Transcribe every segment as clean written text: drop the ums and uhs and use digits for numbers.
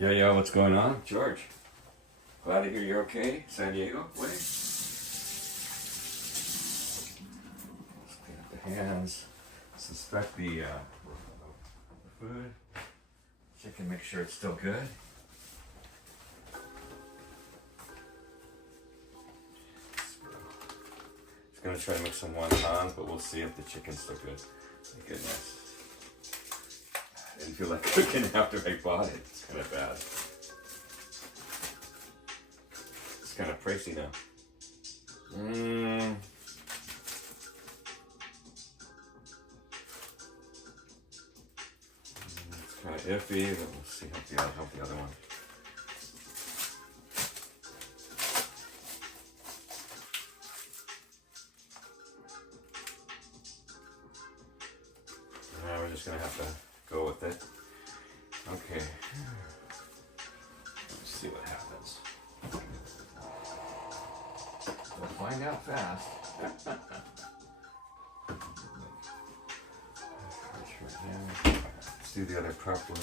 Yeah, what's going on? George, glad to hear you're okay. San Diego, way. Let's clean up the hands. Suspect the food. Check and make sure it's still good. Just gonna try to make some wontons, but we'll see if the chicken's still good. Thank goodness. I didn't feel like cooking after I bought it. It's kind of bad. It's kind of pricey now. It's kind of iffy, but we'll see how the other one. We're just gonna have to go with it. Okay. Let's see what happens. We'll find out fast. Let's do the other prep work.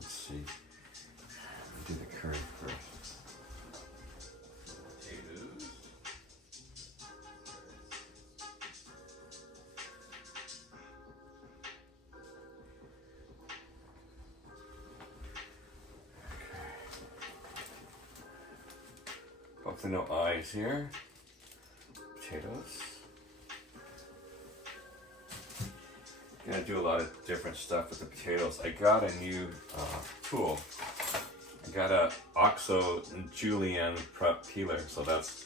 Let's see. Do the curry first. Potatoes. Hopefully no eyes here. Potatoes. Gonna do a lot of different stuff with the potatoes. I got a new tool. I got a OXO julienne prep peeler, so that's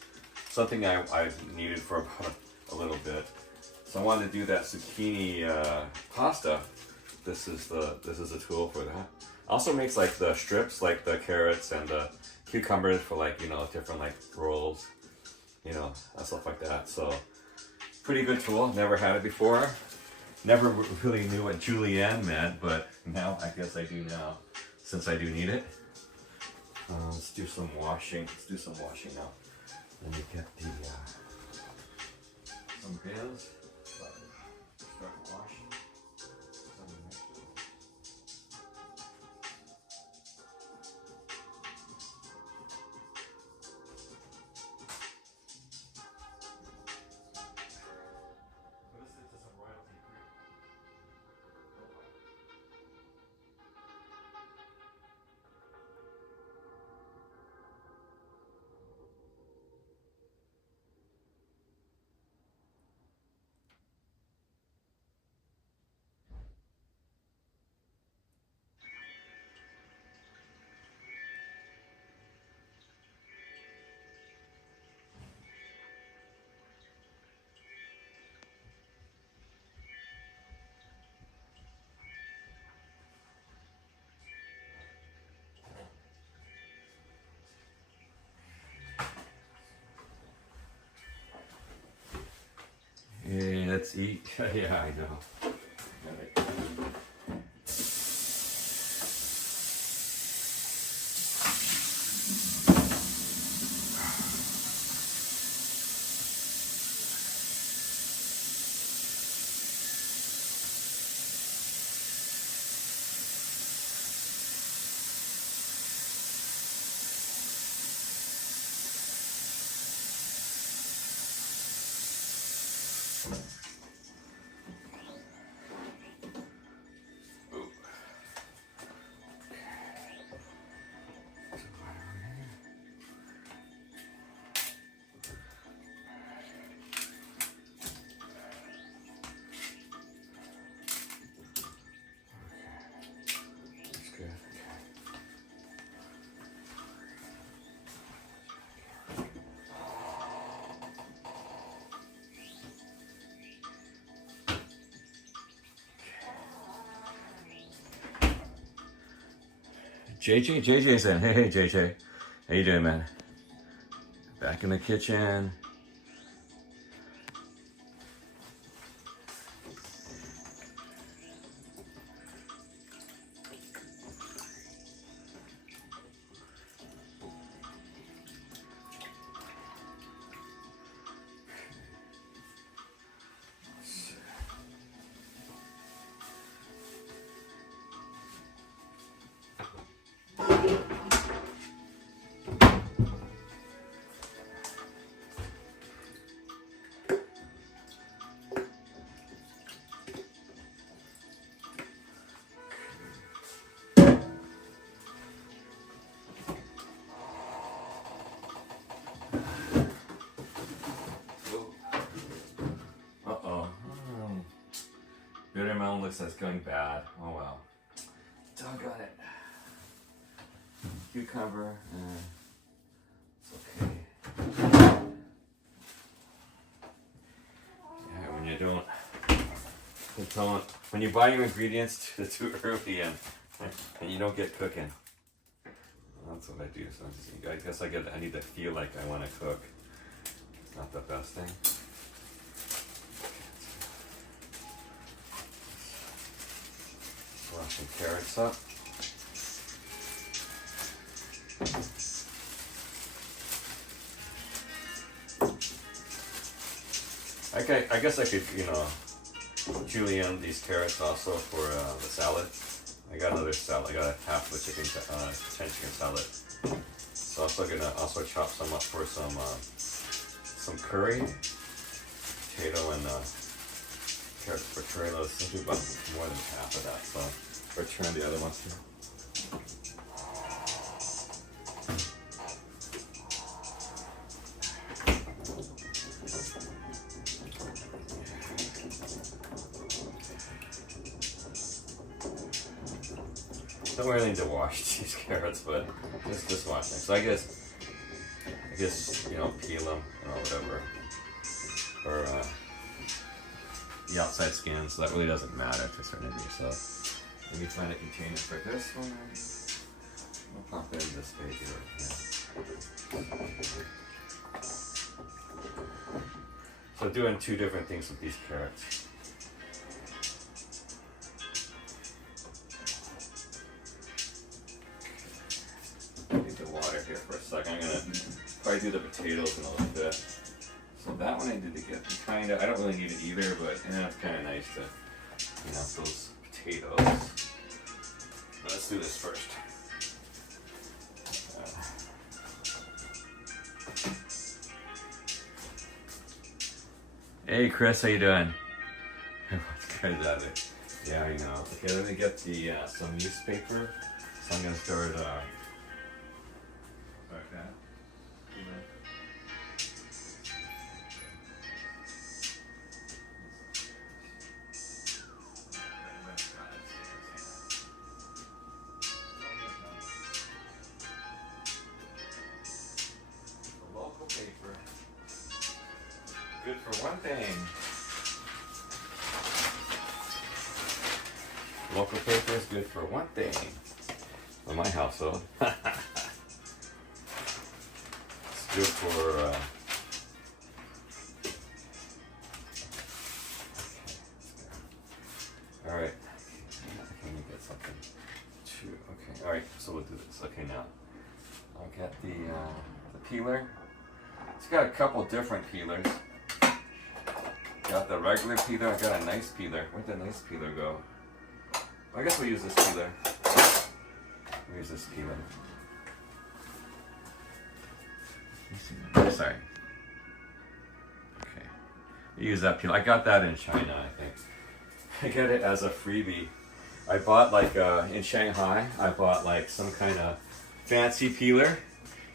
something I've needed for about a little bit. So I wanted to do that zucchini pasta. This is a tool for that. Also makes like the strips, like the carrots and the cucumbers for like different like rolls, and stuff like that. So pretty good tool. Never had it before. Never really knew what julienne meant, but now I guess I do now, since I do need it. Let's do some washing. Let's do some washing now. Let me get the some bins. Start washing. Yeah, let's eat. Yeah, I know. JJ's in. Hey, JJ. How you doing, man? Back in the kitchen. watermelon looks like it's going bad. Oh well. Doggone it. Cucumber, it's okay. Yeah, when you buy your ingredients too early and you don't get cooking. That's what I do. So I guess I need to feel like I want to cook. It's not the best thing. Wash some carrots up. Okay, I guess I could, julienne these carrots also for the salad. I got another salad. I got a half of a chicken salad. So I'm also gonna chop some up for some curry, potato and carrots for curry. Let's do about more than half of that. So return the other ones too. Don't really need to wash these carrots, but just wash them. So I guess peel them, whatever, or the outside skin. So that really doesn't matter to a certain degree. So let me find a container for this one. I'll pop it in this page here. Yeah. So doing two different things with these carrots. Here for a second. I'm gonna probably do the potatoes in a little bit. So that one I did to get I don't really need it either, but it's kind of nice to clean up those potatoes. But let's do this first. Hey Chris, how you doing? What's good at it? Yeah, I know. Okay, let me get the some newspaper. So I'm gonna start. Good for one thing. Local paper is good for one thing. For my household. It's good for alright. Let me get something too. Okay, alright, so we'll do this. Okay, now I'll get the peeler. It's got a couple different peelers. Got the regular peeler, I got a nice peeler. Where'd the nice peeler go? I guess we'll use this peeler. We'll use this peeler. Sorry. Okay. Use that peeler. I got that in China, I think. I got it as a freebie. I bought in Shanghai, I bought some kind of fancy peeler.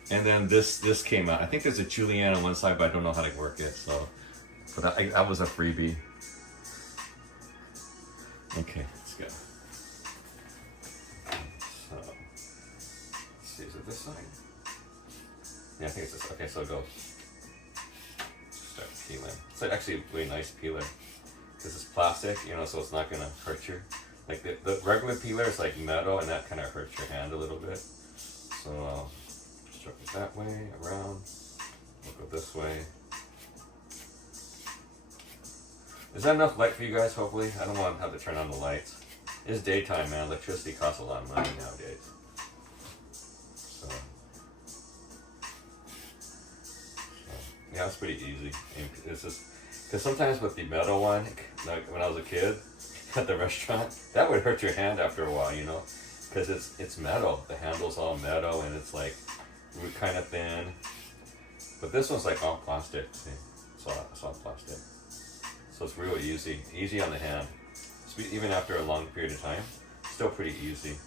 And then this came out. I think there's a julienne on one side, but I don't know how to work it, so. But that was a freebie. Okay, let's go. So, let's see, is it this side? Yeah, I think it's this. Okay, so go. Start peeling. It's actually a really nice peeler. Because it's plastic, so it's not going to hurt you. Like the regular peeler is like metal, and that kind of hurts your hand a little bit. So I'll stroke it that way, around. We'll go this way. Is that enough light for you guys, hopefully? I don't want to have to turn on the lights. It's daytime, man. Electricity costs a lot of money nowadays. So yeah, it's pretty easy. It's just, because sometimes with the metal one, like when I was a kid at the restaurant, that would hurt your hand after a while, because it's metal. The handle's all metal, and it's kind of thin. But this one's all plastic. See? It's all plastic. So it's real easy on the hand. Even after a long period of time, still pretty easy.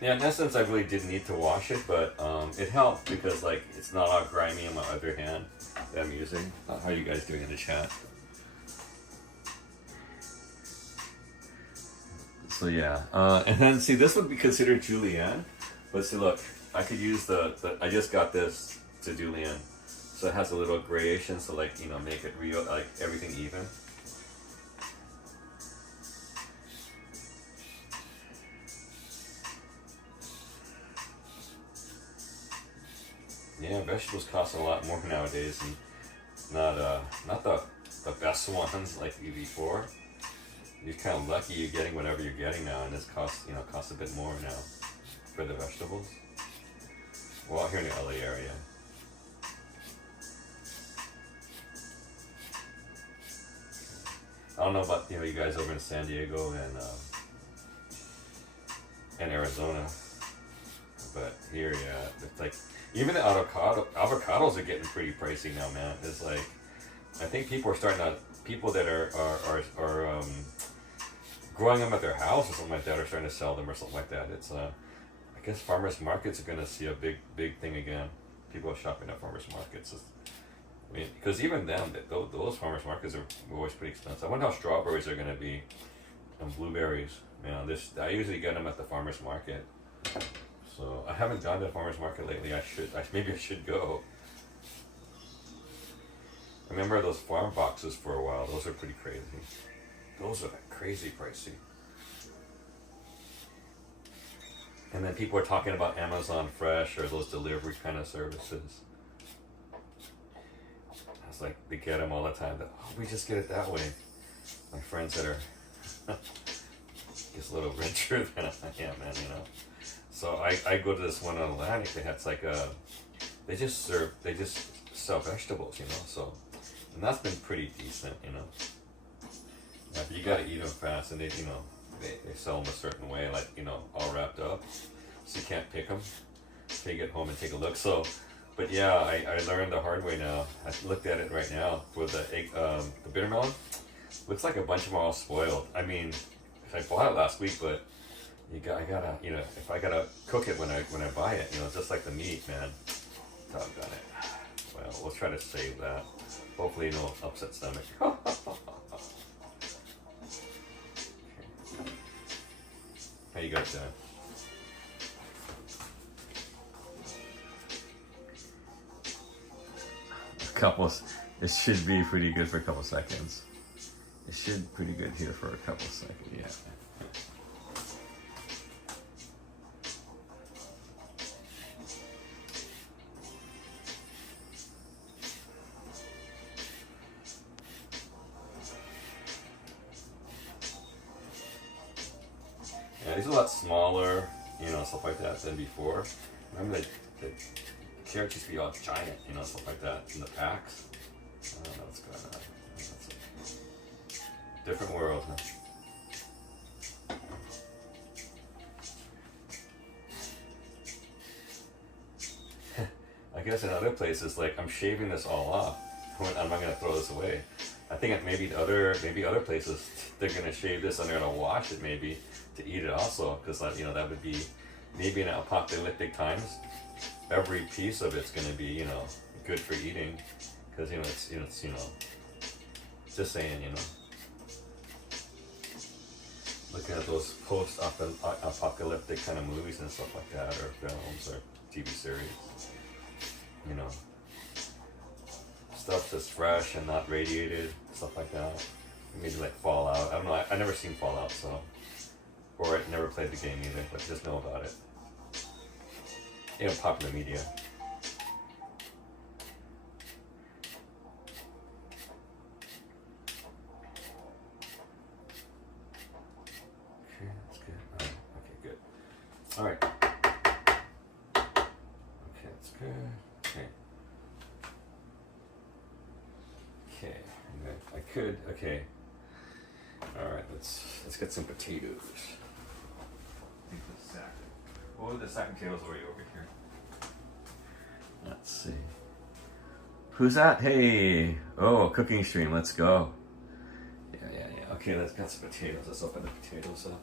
Yeah, in essence, I really didn't need to wash it, but it helped because like it's not all grimy on my other hand that I'm using. How are you guys doing in the chat? So yeah, and then see this would be considered julienne, but see look, I could use the I just got this to julienne, so it has a little gradation, so like you know make it real, like everything even. Yeah, vegetables cost a lot more nowadays, and not the best ones like before. You're kind of lucky you're getting whatever you're getting now, and it's costs a bit more now for the vegetables. Well, here in the LA area. I don't know about you guys over in San Diego and Arizona, but here, yeah, it's like even the avocados are getting pretty pricey now, man. It's like I think people that are growing them at their house or something like that are starting to sell them or something like that. It's I guess farmers markets are going to see a big thing again. People are shopping at farmers markets. I mean, because even them, those farmers markets are always pretty expensive. I wonder how strawberries are going to be and blueberries. I usually get them at the farmers market. So I haven't gone to the farmers market lately. Maybe I should go. I remember those farm boxes for a while. Those are pretty crazy. Those are crazy pricey. And then people are talking about Amazon Fresh or those delivery kind of services. It's like they get them all the time. We just get it that way. My friends that are just a little richer than I am, man. So I go to this one on Atlantic. They just sell vegetables, So, and that's been pretty decent, Yeah, but you gotta eat them fast, and they sell them a certain way, like all wrapped up, so you can't pick them. So you get home and take a look. So, but yeah, I learned the hard way now. I looked at it right now with the bitter melon. Looks like a bunch of them are all spoiled. I mean, I bought it last week, but I gotta if I gotta cook it when I buy it, just like the meat, man. Doggone it. Well, we'll try to save that. Hopefully, no upset stomach. How you guys doing? It should be pretty good for a couple seconds. It should pretty good here for a couple seconds, yeah. Yeah, these are a lot smaller, stuff like that than before. Remember the carrots used to be all giant, stuff like that in the packs. I don't know what's going on. That's a different world, huh? I guess in other places, like I'm shaving this all off. I'm not gonna throw this away. I think maybe other places they're gonna shave this and they're gonna wash it maybe to eat it also, because that would be maybe in apocalyptic times. Every piece of it's gonna be good for eating, because it's just saying looking at those post-apocalyptic kind of movies and stuff like that, or films or TV series, stuff that's fresh and not radiated, stuff like that. Maybe like Fallout. I don't know. I never seen Fallout, so, or I never played the game either, but just know about it. Popular media. Okay, that's good. Okay, good. All right. Okay, that's good. Okay. Okay. Okay. All right. Let's get some potatoes. Oh, the sack of potatoes already over here. Let's see. Who's that? Hey. Oh, cooking stream. Let's go. Yeah. Okay, let's get some potatoes. Let's open the potatoes up.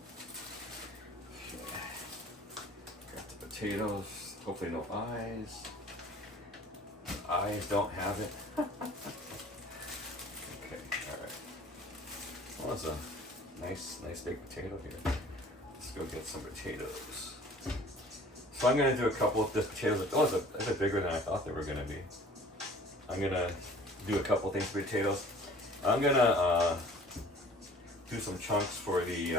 Okay. potatoes. Hopefully no eyes. Eyes don't have it. Okay, alright. Well, that's a nice big potato here. Let's go get some potatoes. So I'm gonna do a couple of this potatoes. Oh, they're bigger than I thought they were gonna be. I'm gonna do a couple things with potatoes. I'm gonna do some chunks for the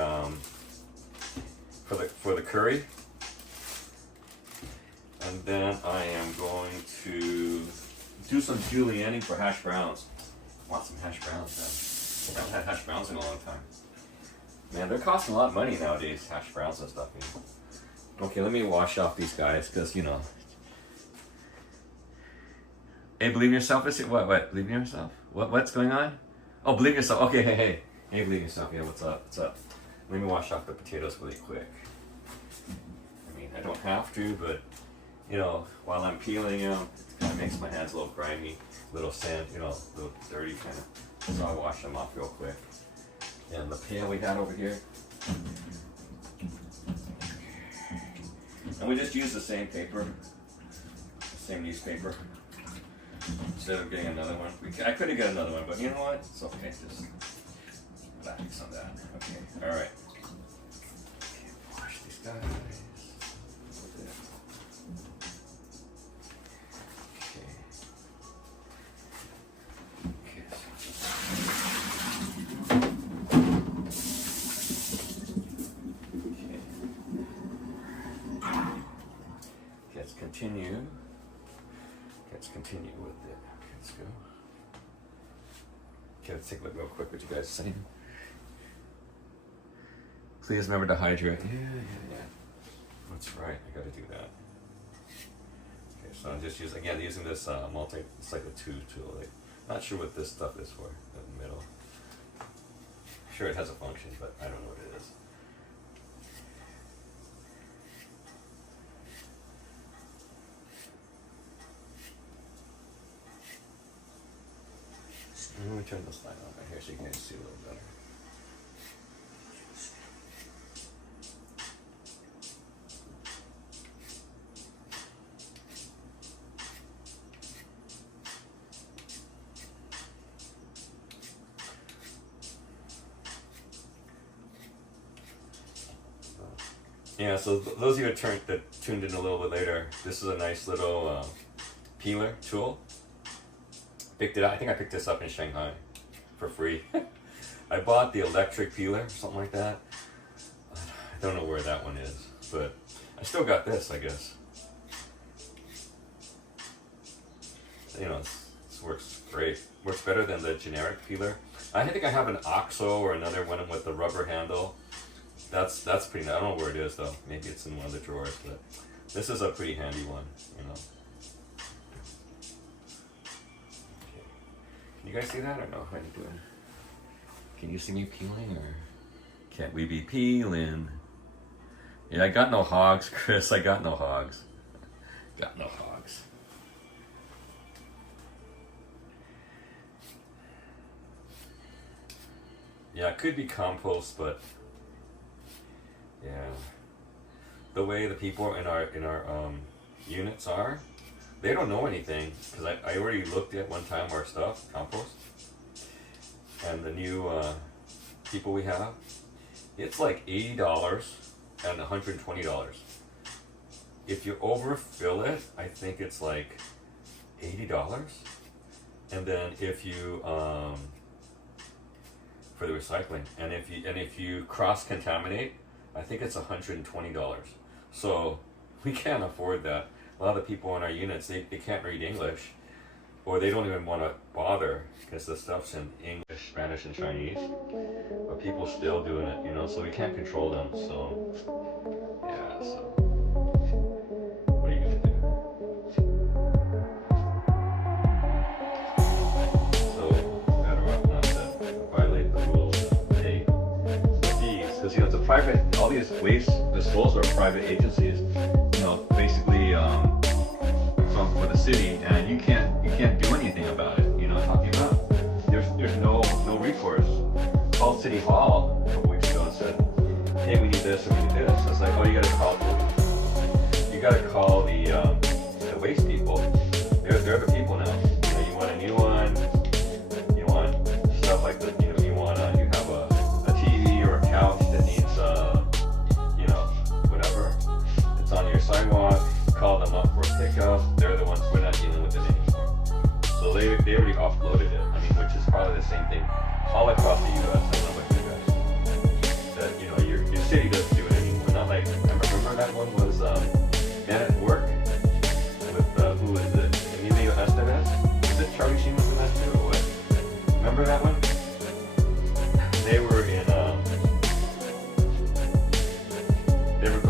curry, and then I am going to do some julienning for hash browns. I want some hash browns, man. I haven't had hash browns in a long time. Man, they're costing a lot of money nowadays, hash browns and stuff. You know? Okay, let me wash off these guys, because, you know. Hey, believe in yourself? What? Believe in yourself? What's going on? Oh, believe in yourself. Okay, hey, believe in yourself. Yeah, what's up? Let me wash off the potatoes really quick. I mean, I don't have to, but, you know, while I'm peeling them, it kind of makes my hands a little grimy, a little sand, you know, a little dirty kind of. So I'll wash them off real quick. And the pail we got over here. And we just use the same paper, the same newspaper, instead of getting another one. I could have got another one, but you know what? It's okay. Just relax on that. Okay. All right. Okay, wash these guys. Let's continue with it. Okay, let's go. Okay, let's take a look real quick what you guys are saying. Please remember to hydrate. Yeah. That's right, I gotta do that. Okay, so I'm just using this it's like a tube tool. Like, not sure what this stuff is for in the middle. Sure, it has a function, but I don't know what it is. Let me turn this light on right here so you can see a little better. Yeah, so those of you that tuned in a little bit later, this is a nice little peeler tool. Picked it up. I think I picked this up in Shanghai for free. I bought the electric peeler or something like that. I don't know where that one is, but I still got this, I guess. You know, this works great. Works better than the generic peeler. I think I have an OXO or another one with the rubber handle. That's pretty nice. I don't know where it is though. Maybe it's in one of the drawers, but this is a pretty handy one, you know. You guys see that or no? How you doing? Can you see me peeling or can't we be peeling? Yeah, I got no hogs, Chris. I got no hogs. Got no hogs. Yeah, it could be compost, but yeah, the way the people in our units are. They don't know anything, because I already looked at one time our stuff, compost, and the new people we have, it's like $80 and $120. If you overfill it, I think it's like $80, and then if you for the recycling, and if you cross contaminate, I think it's $120. So we can't afford that. A lot of the people in our units, they can't read English, or they don't even want to bother because the stuff's in English, Spanish, and Chinese. But people still doing it, you know, so we can't control them. So, yeah, so what are you going to do? So, better off not to violate the rules of pay fees. Because, you know, it's a private, all these waste disposal are private agencies. You know, basically for the city, and you can't do anything about it. You know what I'm talking about? There's no recourse. Called City Hall a couple weeks ago and said, hey, we need this and we need this. It's like, oh, you gotta call police. You gotta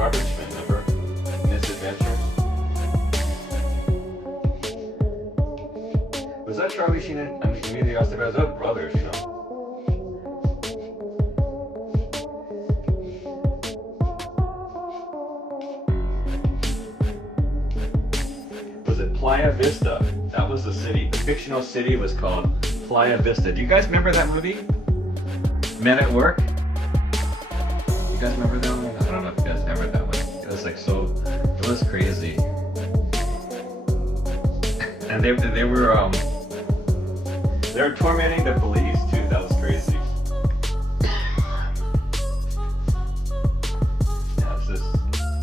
garbage man, remember? Misadventures. Was that Charlie Sheen and Emilio Estevez? Those brothers, you know. Was it Playa Vista? That was the city. The fictional city was called Playa Vista. Do you guys remember that movie? Men at Work? You guys remember that one? I don't know if you guys remember that one. It was like so, it was crazy. And they were tormenting the police too. That was crazy. Yeah, it's just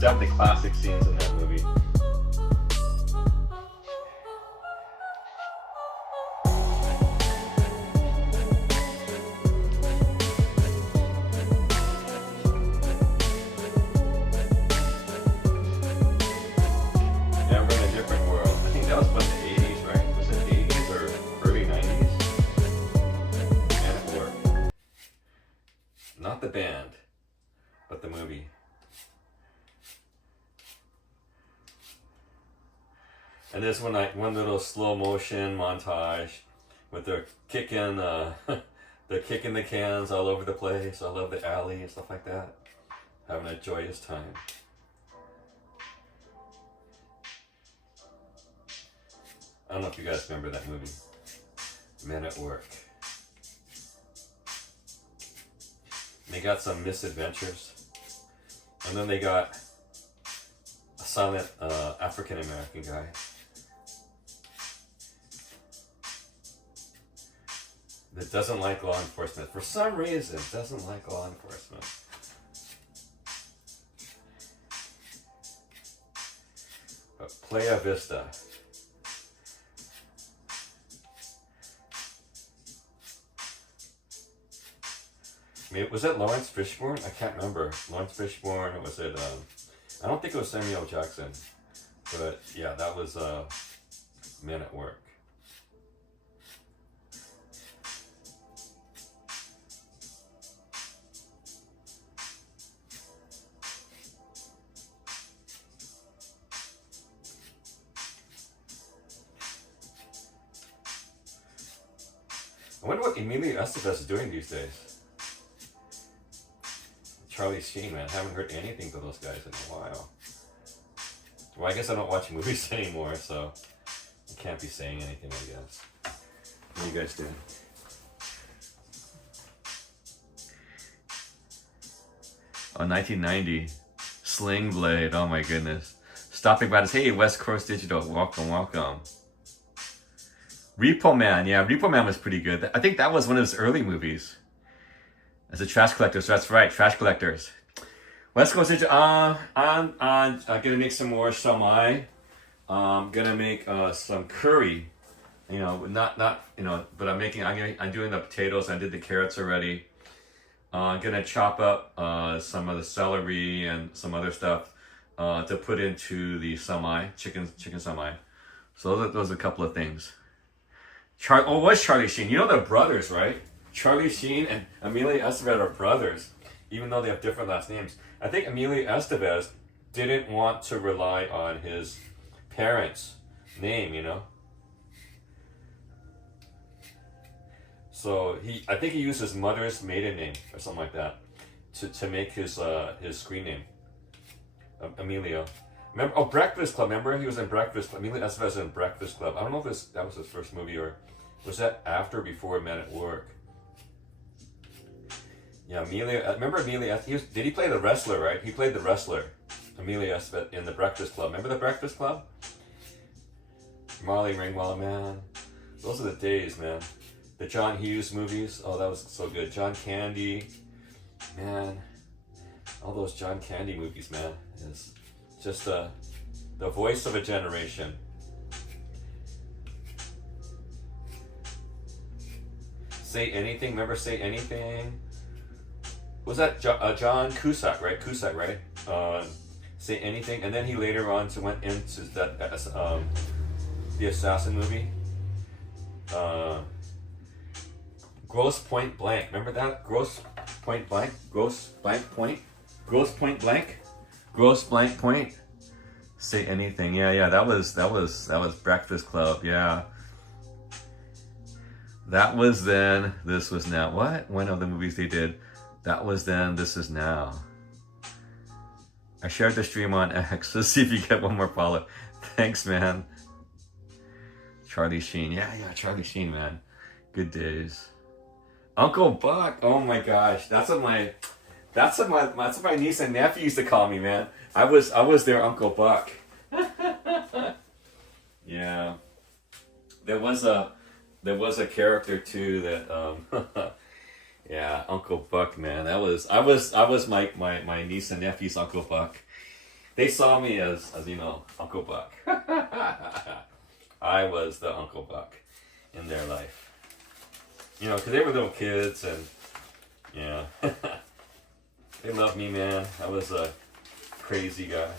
definitely classic scenes in that movie. Not the band, but the movie. And there's one little slow motion montage with they're kicking they're kicking the cans all over the place. I love the alley and stuff like that. Having a joyous time. I don't know if you guys remember that movie. Men at Work. They got some misadventures, and then they got a silent African American guy. That doesn't like law enforcement. For some reason, doesn't like law enforcement. But Playa Vista. Was it Lawrence Fishburne? I can't remember. Lawrence Fishburne, or was it, I don't think it was Samuel Jackson. But yeah, that was Men at Work. I wonder what Emilio Estevez is doing these days. Charlie Sheen, man. I haven't heard anything from those guys in a while. Well, I guess I don't watch movies anymore, so I can't be saying anything, I guess. What are you guys doing? Oh, 1990. Sling Blade. Oh my goodness. Stopping by this. Hey, West Coast Digital. Welcome, welcome. Repo Man. Yeah, Repo Man was pretty good. I think that was one of his early movies. As a Trash Collectors, that's right, Trash Collectors. West Coast Digital, I'm gonna make some more shamai. Gonna make some curry. You know, not but I'm doing the potatoes. I did the carrots already. I'm gonna chop up some of the celery and some other stuff to put into the shamai, chicken shamai. So those are a couple of things. What's Charlie Sheen? You know they're brothers, right? Charlie Sheen and Emilio Estevez are brothers, even though they have different last names. I think Emilio Estevez didn't want to rely on his parents' name, you know? So I think he used his mother's maiden name or something like that to make his screen name, Emilio. Remember? Breakfast Club. Remember he was in Breakfast Club. Emilio Estevez was in Breakfast Club. I don't know if that was his first movie or was that after or before Men at Work. Yeah, remember Emilio? Did he play the wrestler, right? He played the wrestler, Emilio Estevez, in the Breakfast Club. Remember the Breakfast Club? Marley Ringwald, man. Those are the days, man. The John Hughes movies. Oh, that was so good. John Candy, man. All those John Candy movies, man. Is just the voice of a generation. Say Anything. Remember Say Anything? Was that John Cusack, right? Cusack, right? Say Anything, and then he later on went into that the assassin movie. Gross Point Blank. Remember that? Gross Point Blank. Gross Point Blank. Gross blank point. Say anything. Yeah. That was Breakfast Club. Yeah. That was then. This was now. What? One of the movies they did. That was then. This is now. I shared the stream on X. Let's see if you get one more follow. Thanks, man. Charlie Sheen. Yeah. Charlie Sheen, man. Good days. Uncle Buck. Oh my gosh. That's what my niece and nephew used to call me, man. I was their Uncle Buck. Yeah. There was a character too that yeah, Uncle Buck, man. I was my niece and nephew's Uncle Buck. They saw me as Uncle Buck. I was the Uncle Buck in their life. Because they were little kids and yeah. They loved me, man. I was a crazy guy.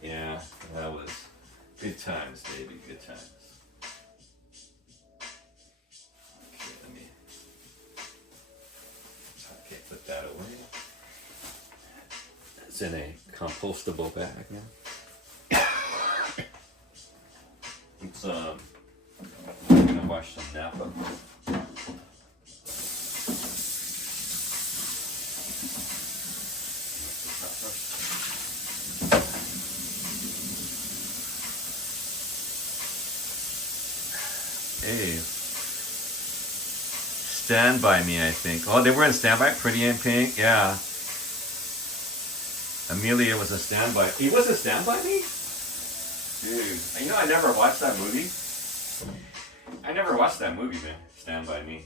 Yeah, that was good times, baby. Good times. Okay, put that away. It's in a compostable bag now. It's I'm gonna wash some Napa. Hey, Stand By Me, I think. Oh, they were in Stand By, Pretty in Pink, yeah. Amelia was a Stand By. He was a Stand By Me? Dude, I never watched that movie. I never watched that movie, man. Stand By Me.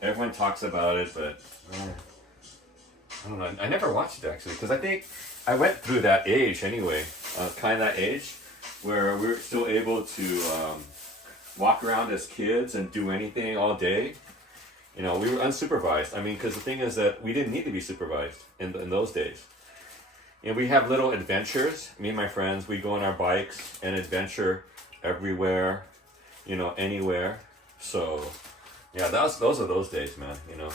Everyone talks about it, but I don't know. I never watched it actually, because I think I went through that age anyway. Kind of that age where we were still able to walk around as kids and do anything all day. We were unsupervised. I mean, because the thing is that we didn't need to be supervised in those days. And we have little adventures. Me and my friends, we go on our bikes and adventure everywhere, anywhere. So, yeah, those are those days, man. Okay.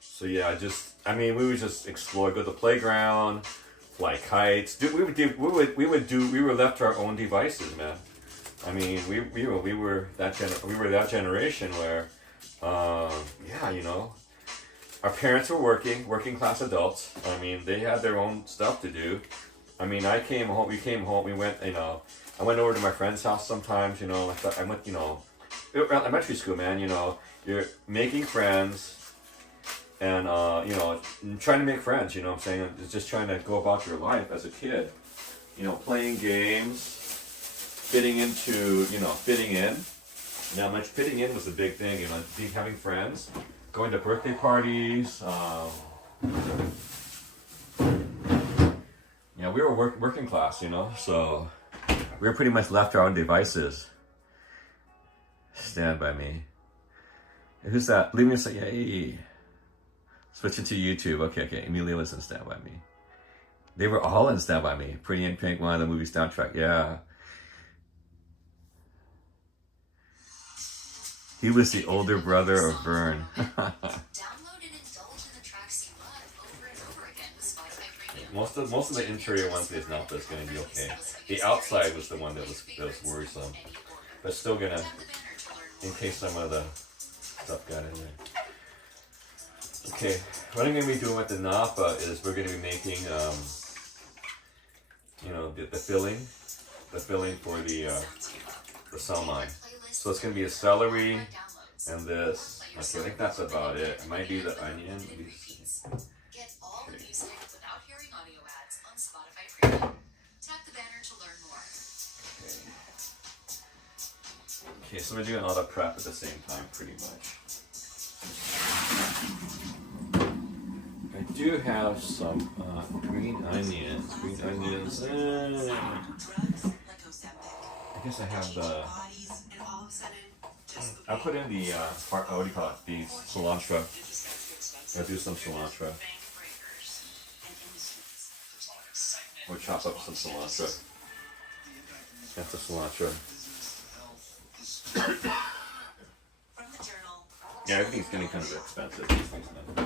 So yeah, we would just explore, go to the playground, fly kites. We were left to our own devices, man. I mean, we were that generation where, our parents were working class adults. I mean, they had their own stuff to do. I mean, we came home, we went, I went over to my friend's house sometimes, I went, elementary school, man, you're making friends and, trying to make friends, what I'm saying? Just trying to go about your life as a kid, playing games, fitting in. Now, much fitting in was the big thing, having friends. Going to birthday parties. We were working class, so we were pretty much left to our own devices. Stand By Me. Who's that? Leave me a second. Yay. Switching to YouTube. Okay. Amelia was in Stand By Me. They were all in Stand By Me. Pretty in Pink, one of the movie soundtrack. Yeah. He was the older brother of Vern. Most of the interior ones is not just gonna be okay. The outside was the one that was worrisome, but still gonna, in case some of the stuff got in there. Okay, what I'm gonna be doing with the Napa is we're gonna be making, the filling for the salmi. So it's going to be a celery and this. Okay, I think that's about it. It might be the onion. Get all the music without hearing audio ads on Spotify Premium. Tap the banner to learn more. Okay, so we're doing all the prep at the same time, pretty much. I do have some green onions. I guess I have the. I'll put in the what do you call it? The cilantro. I'll do some cilantro. We'll chop up some cilantro. That's the cilantro. Yeah, everything's getting kind of expensive these things now. Now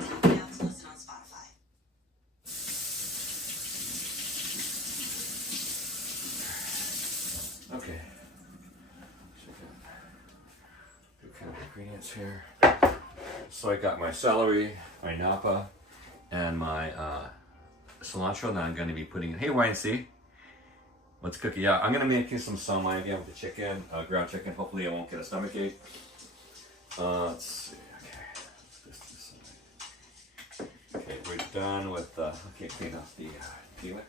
it's listed on Spotify. Okay. Check out a few kind of ingredients here. So I got my celery, my napa, and my cilantro that I'm going to be putting in. Hey, YNC. Let's cook it. Yeah, I'm going to make you some salmon again with the chicken, ground chicken. Hopefully I won't get a stomach ache. Let's see. Okay. Let's do this. Okay, we're done with okay, clean off the peeler.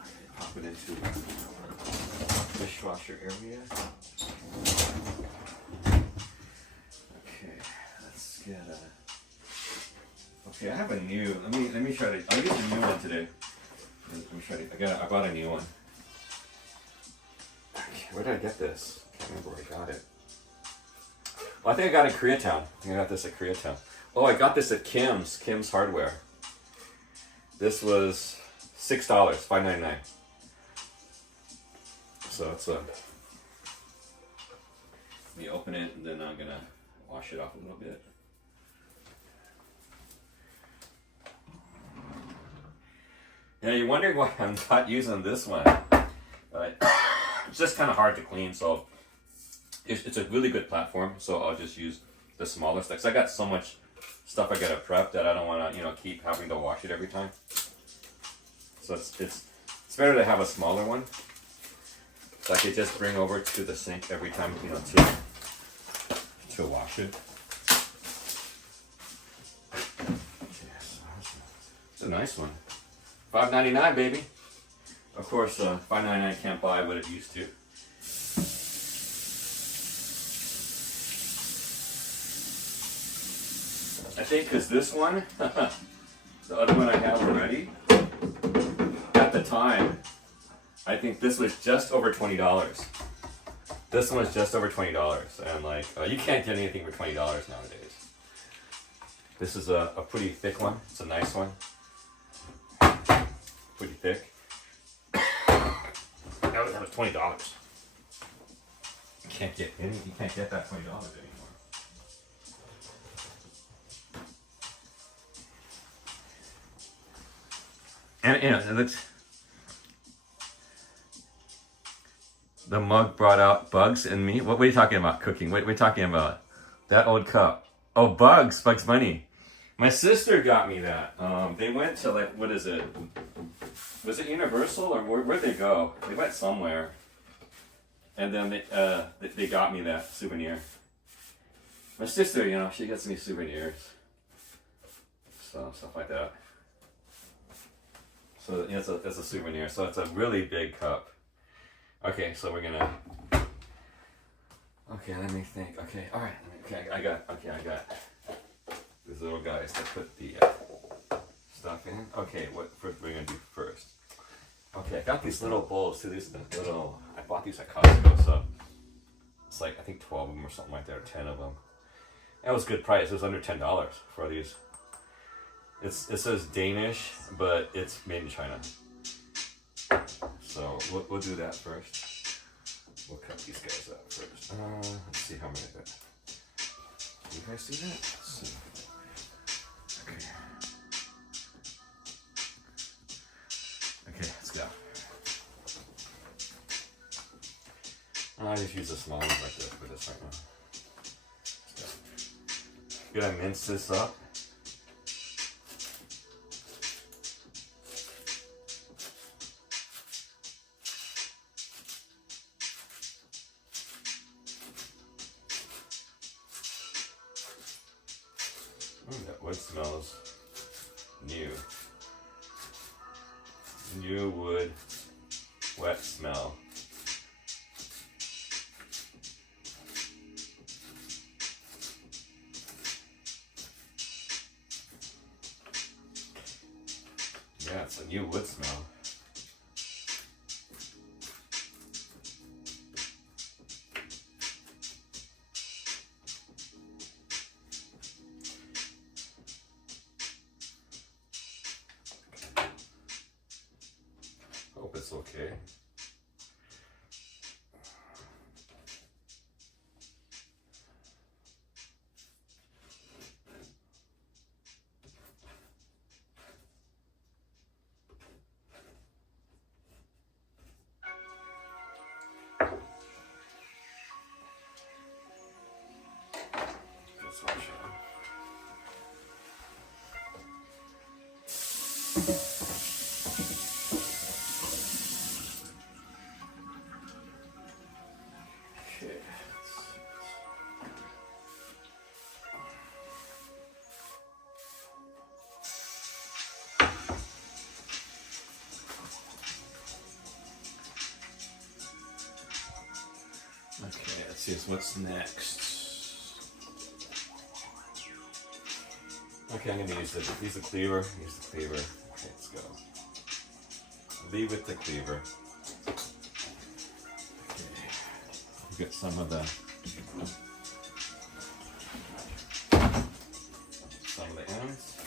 Okay, pop it into the dishwasher area. Okay, let's get okay, I have a new. Let me try to. I'll use a new one today. Let me try to. I bought a new one. Okay, where did I get this? I can't remember where I got it. Well, I think I got it in Koreatown. I think I got this at Koreatown. Oh, I got this at Kim's Hardware. This was $6, $5.99. So it's a. Let me open it, and then I'm gonna wash it off a little bit. Yeah, you're wondering why I'm not using this one. It's just kind of hard to clean, so it's a really good platform. So I'll just use the smaller stuff. 'Cause I got so much stuff I gotta prep that I don't want to, keep having to wash it every time. So it's better to have a smaller one that I could just bring over to the sink every time, to wash it. It's a nice one. $5.99, baby. Of course, $5.99 can't buy what it used to. I think because this one, the other one I have already, at the time, I think this was just over $20. This one was just over $20, and you can't get anything for $20 nowadays. This is a pretty thick one. It's a nice one. Pretty thick. That was $20. You can't get that $20 anymore. And it's the mug brought out bugs in me. What are you talking about? Cooking? What are we talking about? That old cup. Oh, Bugs Bunny. My sister got me that. They went to what is it? Was it Universal or where'd they go? They went somewhere, and then they got me that souvenir. My sister, she gets me souvenirs, so stuff like that. So it's a souvenir. So it's a really big cup. Okay, so we're gonna. Okay, let me think. Okay, all right. Okay, I got these little guys that put the stuff in. Okay, what we're gonna do first? Okay, I got these little bowls too. I bought these at Costco, so it's I think 12 of them or something like that, or 10 of them. That was a good price. It was under $10 for these. It says Danish, but it's made in China. So we'll do that first. We'll cut these guys up first. Let's see how many I got. Do you guys see that? Let's see. Okay. Okay, let's go. I'll just use a small one like this for this right now. Let's go. Gonna mince this up. That wood smells new. New wood, wet smell. Yeah, it's a new wood smell. Hope it's okay. let's see what's next. Okay, I'm gonna use the cleaver. Use the cleaver. Okay, let's go. Leave with the cleaver. Okay. Get some of the ends.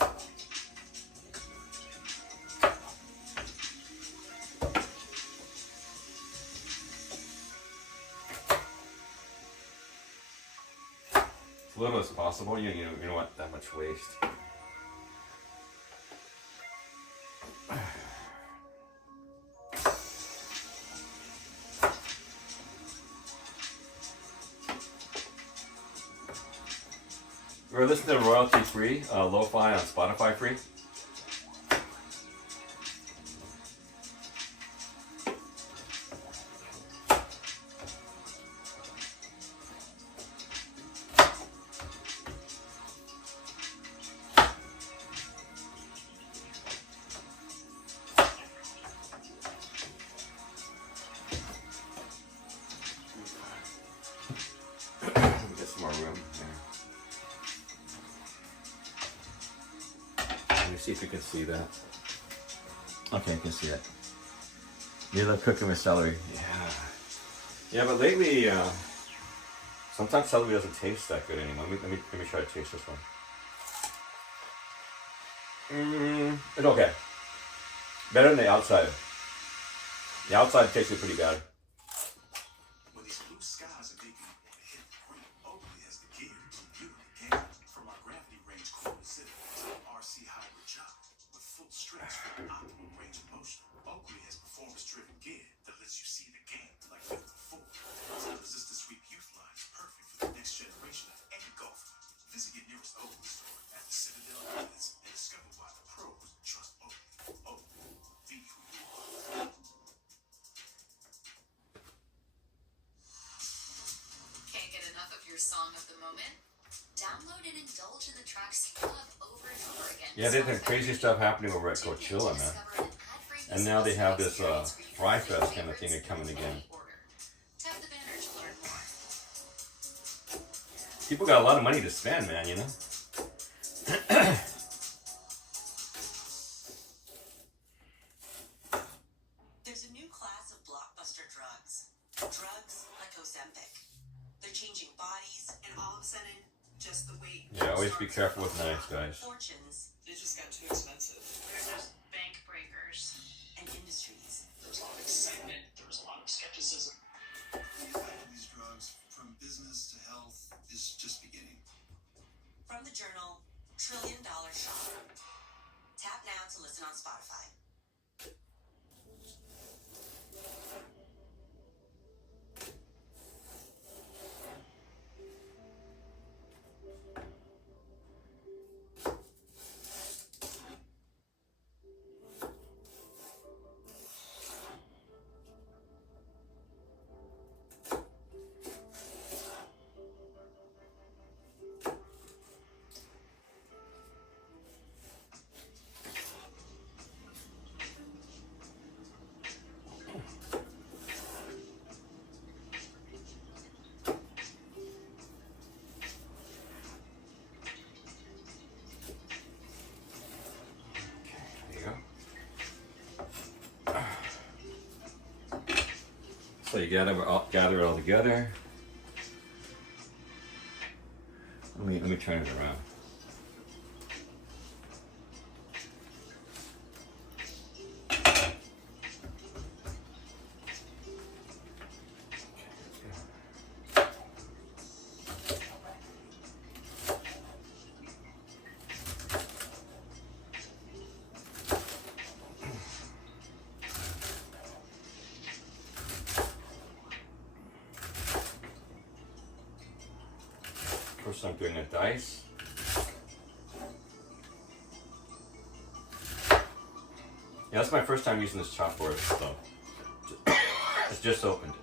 As little as possible. You don't want that much waste. We're listening to royalty free, lo-fi on Spotify free. Get some more room here. Let me see if you can see that. Okay, you can see it. You love cooking with celery. Yeah. Yeah, but lately, sometimes celery doesn't taste that good anymore. Let me try to taste this one. It's okay. Better than the outside. The outside tasted pretty bad. When these blue skies are making me want to hit the green, Oakley has the gear to beauty the game. From our gravity range Corner City to our RC hybrid job with full strength for optimum range of motion. Oakley has performance-driven gear that lets you see the game like never before. Resist the sweep youth line is perfect for the next generation of any golfer. Visit your nearest Oakley store at the Citadel Outlets and discover why the pros trust Oakley. Oakley, be who you are. Can't get enough of your song of the moment? Download and indulge in the tracks you love over and over again. Yeah, there's some crazy stuff happening over at Coachella, man. And now they have this Fry Fest kind of thing coming again. Tap the banner to learn more. People got a lot of money to spend, man, you know? There's a new class of blockbuster drugs. Drugs like Ozempic. They're changing bodies, and all of a sudden, just the weight. Yeah, always be careful with knives, guys. Fortunes. They just got too expensive. There's those bank breakers. And industries. There's a lot of excitement. There was a lot of skepticism. The effect of these drugs, from business to health, is just beginning. From the journal, $1 Trillion Shot. Tap now to listen on Spotify. So you gather it all together. Let me turn it around. First I'm doing a dice. Yeah, that's my first time using this chopboard, so it's just opened.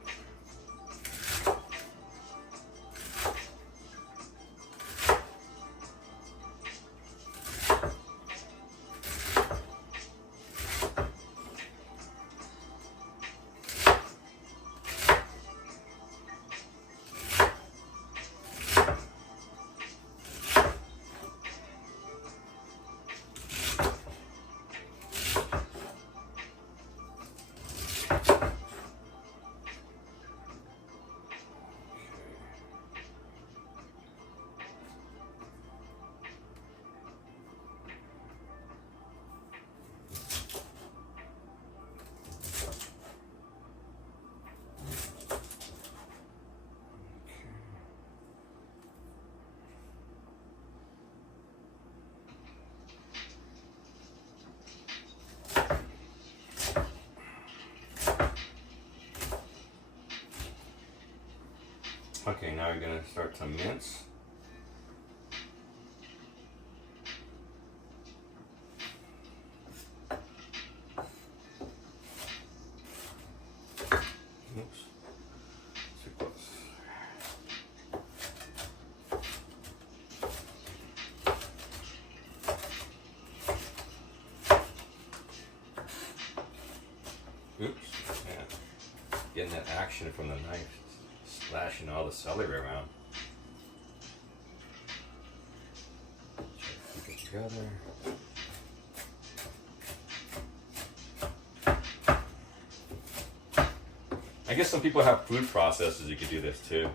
Okay, now we're gonna start to mince. Oops. Too close. Oops. Yeah. Getting that action from the knife, slashing all the celery around. Try to keep it together. I guess some people have food processors. You could do this too.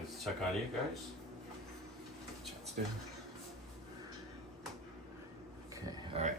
Let's check on you guys. Chat's good. Okay, all right.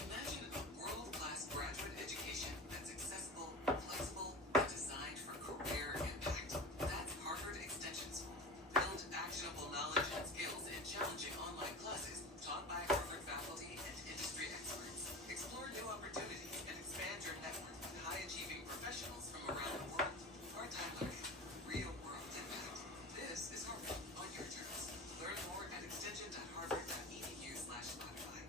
Imagine a world-class graduate education that's accessible, flexible, and designed for career impact. That's Harvard Extension School. Build actionable knowledge and skills in challenging online classes taught by Harvard faculty and industry experts. Explore new opportunities and expand your network with high-achieving professionals from around the world. Part-time learning, real-world impact. This is Harvard on your terms. Learn more at extension.harvard.edu/Spotify.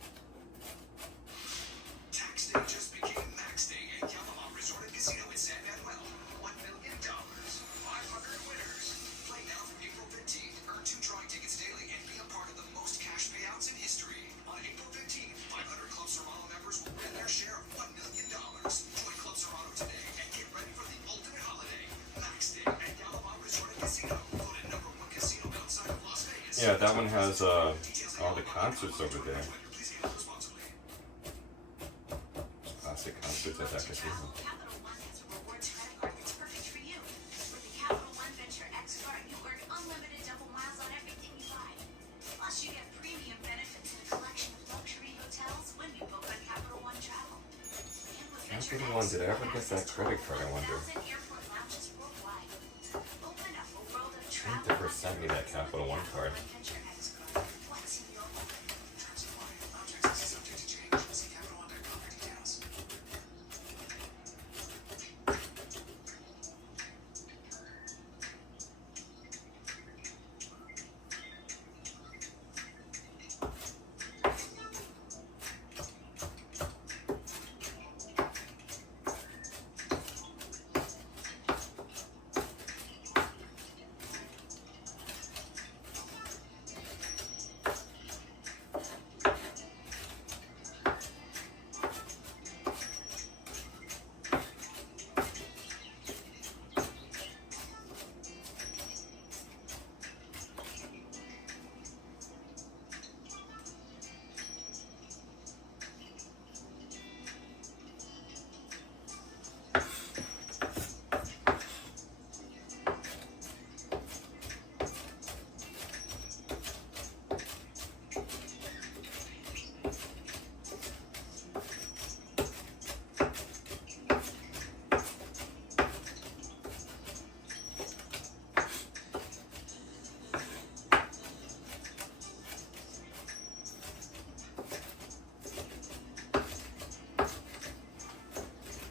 Tax day just became max day at Yamaha Resort and Casino in San Manuel. $1 million, 500 winners. Play now through April 15th. Earn 2 drawing tickets daily and be a part of the most cash payouts in history. On April 15th, 500 Club Serrano members will win their share of $1 million. Join Club Serrano today and get ready for the ultimate holiday. Max day at Yamaha Resort and Casino. Voted #1 casino outside of Las Vegas. Yeah, that one has all the concerts over there. Please handle responsibly. Classic concerts at that casino. Capital One has a rewards credit card that's perfect for you. With the Capital One Venture X card, you earn unlimited double miles on everything you buy. Plus, you get premium benefits and a collection of luxury hotels when you book on Capital One Travel. And with Venture Capital One, X did I ever get access that to credit over card, I wonder? 1,000 airport lounges worldwide. Open up a world of I think travel they first sent me that possibilities Capital with One the card. Venture X card. What's in your wallet? Terms apply. Lounge access is subject to change. See CapitalOne.com for details.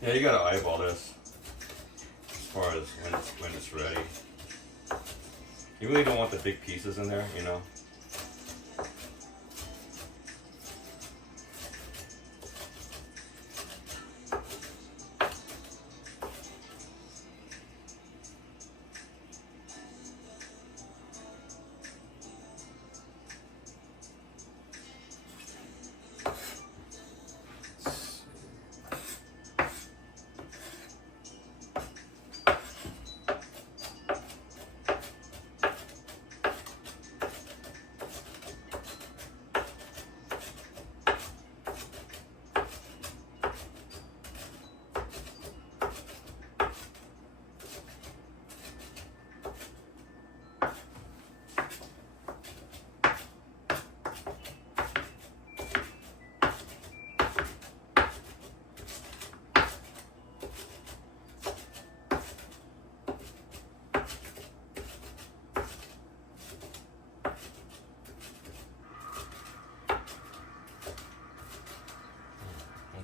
Yeah, you gotta eyeball this as far as when it's ready. You really don't want the big pieces in there, you know.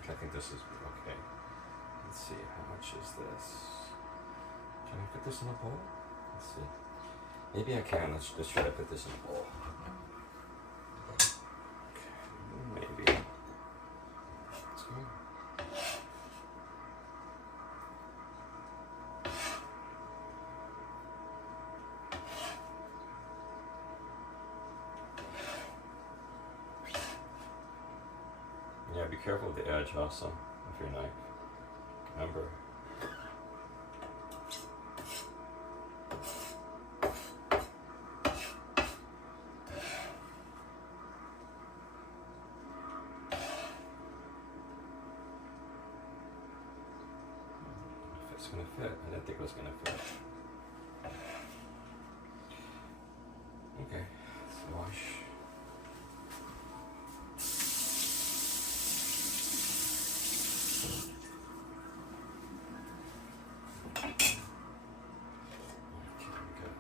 I think this is okay. Let's see, how much is this? Can I put this in a bowl? Let's see. Maybe I can. Let's try to put this in a bowl. Okay, maybe. Let's go. Yeah, be careful with the edge also of your knife. Remember. If it's gonna fit, I didn't think it was gonna fit. Okay, let's wash.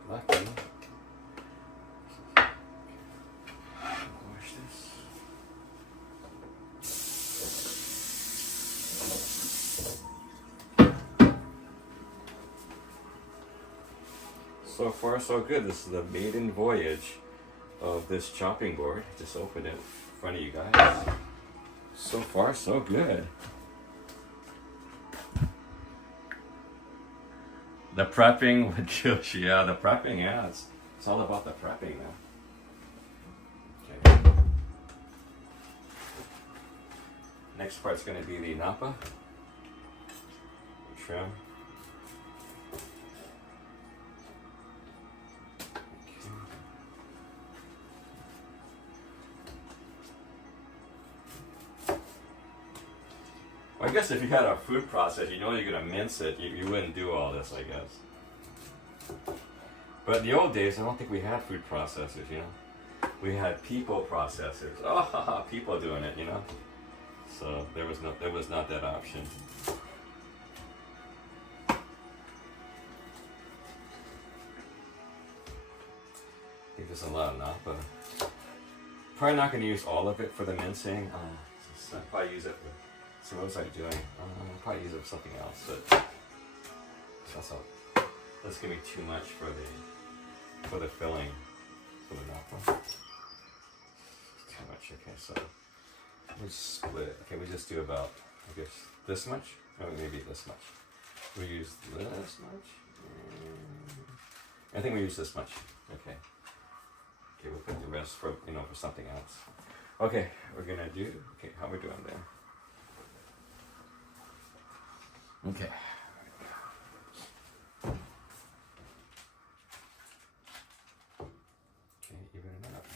Lucky. Wash this. So far, so good. This is the maiden voyage of this chopping board. Just open it in front of you guys. So far, so good. The prepping would kill you. Yeah, the prepping, yeah. It's all about the prepping now. Okay. Next part's going to be the Napa. Trim. Well, I guess if you had a food processor, you know you're going to mince it, you wouldn't do all this, I guess. But in the old days, I don't think we had food processors, you know. We had people processors. Oh, people doing it, you know. So there was not that option. there's a lot enough, but probably not going to use all of it for the mincing. I'll probably use it for, so what was I doing? I'll probably use it for something else, but that's going to be too much for the filling for the napa. Too much. Okay, so we split. Okay, we just do about, I guess, this much. Oh, maybe this much. We use this much. I think we use this much. Okay. Okay, we'll put the rest for for something else. Okay, we're gonna do. Okay, how we doing there? Okay. Okay, even it up.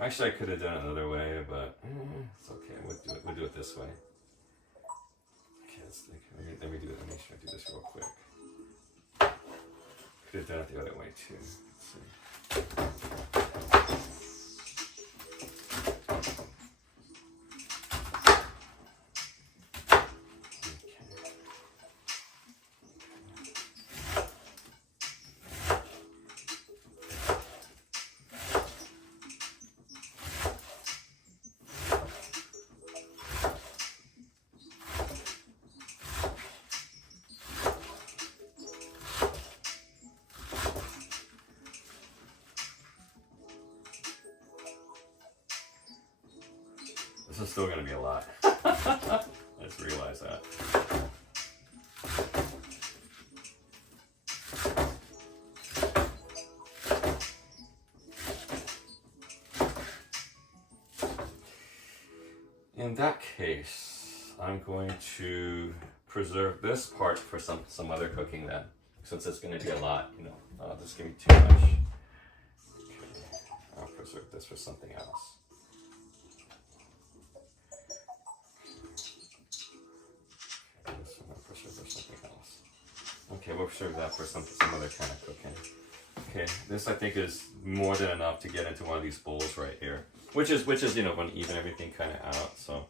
Actually, I could have done it another way, but it's okay. We'll do it this way. Okay, let me do it. Let me try to do this real quick. Could have done it the other way too. Let's see. This is still going to be a lot. Let's realize that. In that case, I'm going to preserve this part for some other cooking then, since it's going to be a lot, this is going to be too much. Okay, I'll preserve this for something else. Okay, we'll serve that for some other kind of cooking. Okay, this I think is more than enough to get into one of these bowls right here, which is going to even everything kind of out. So,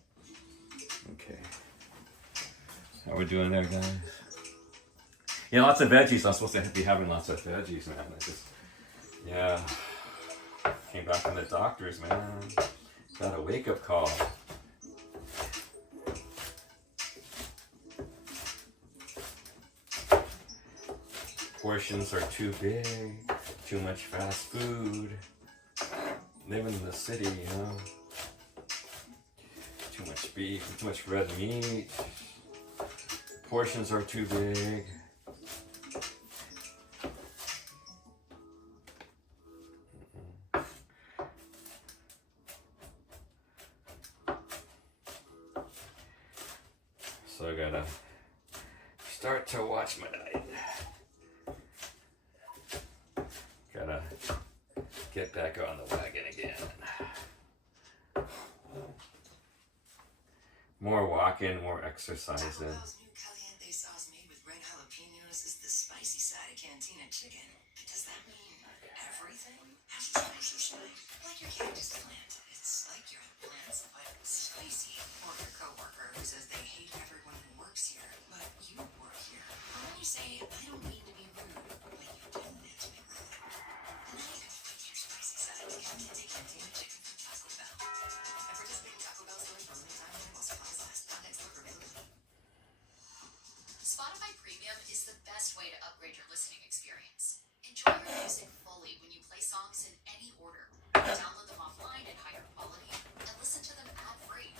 okay, how we doing there, guys? Yeah, lots of veggies. I'm supposed to be having lots of veggies, man. Came back from the doctors, man. Got a wake-up call. Portions are too big, too much fast food, living in the city, too much beef, too much red meat, portions are too big. So I gotta start to watch my diet. Gotta get back on the wagon again. More walking, more exercising. Taco Bell's new caliente sauce made with red jalapenos is the spicy side of cantina chicken. Does that mean everything has a spicy side? Like your cactus plant. It's like your plants, but spicy. Or your coworker who says they hate everyone who works here, but you work here. Or when you say, I don't mean to be rude, but you don't need to be rude. And then you can pick your spicy side. Caliente cantina chicken from Taco Bell. And participating Taco Bell stores for limited time while supplies last. Contact store for availability. Spotify Premium is the best way to upgrade your listening experience. Enjoy your music fully when you play songs in any order. Download them offline in higher quality and listen to them ad-free.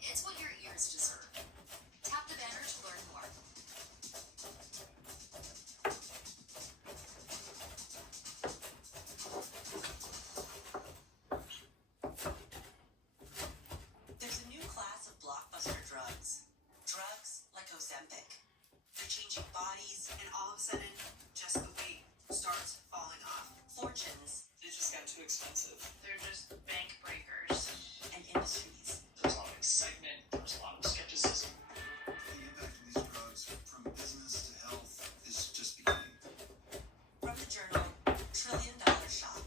It's what your ears deserve. Tap the banner to learn more. There's a new class of blockbuster drugs. Drugs like Ozempic. They're changing bodies, and all of a sudden, just the weight starts falling off. Fortunes. It just got too expensive. They're just bank breakers. And industries. There's a lot of excitement, there's a lot of skepticism. The impact of these drugs from business to health is just beginning. From the journal, $1 Trillion Shot.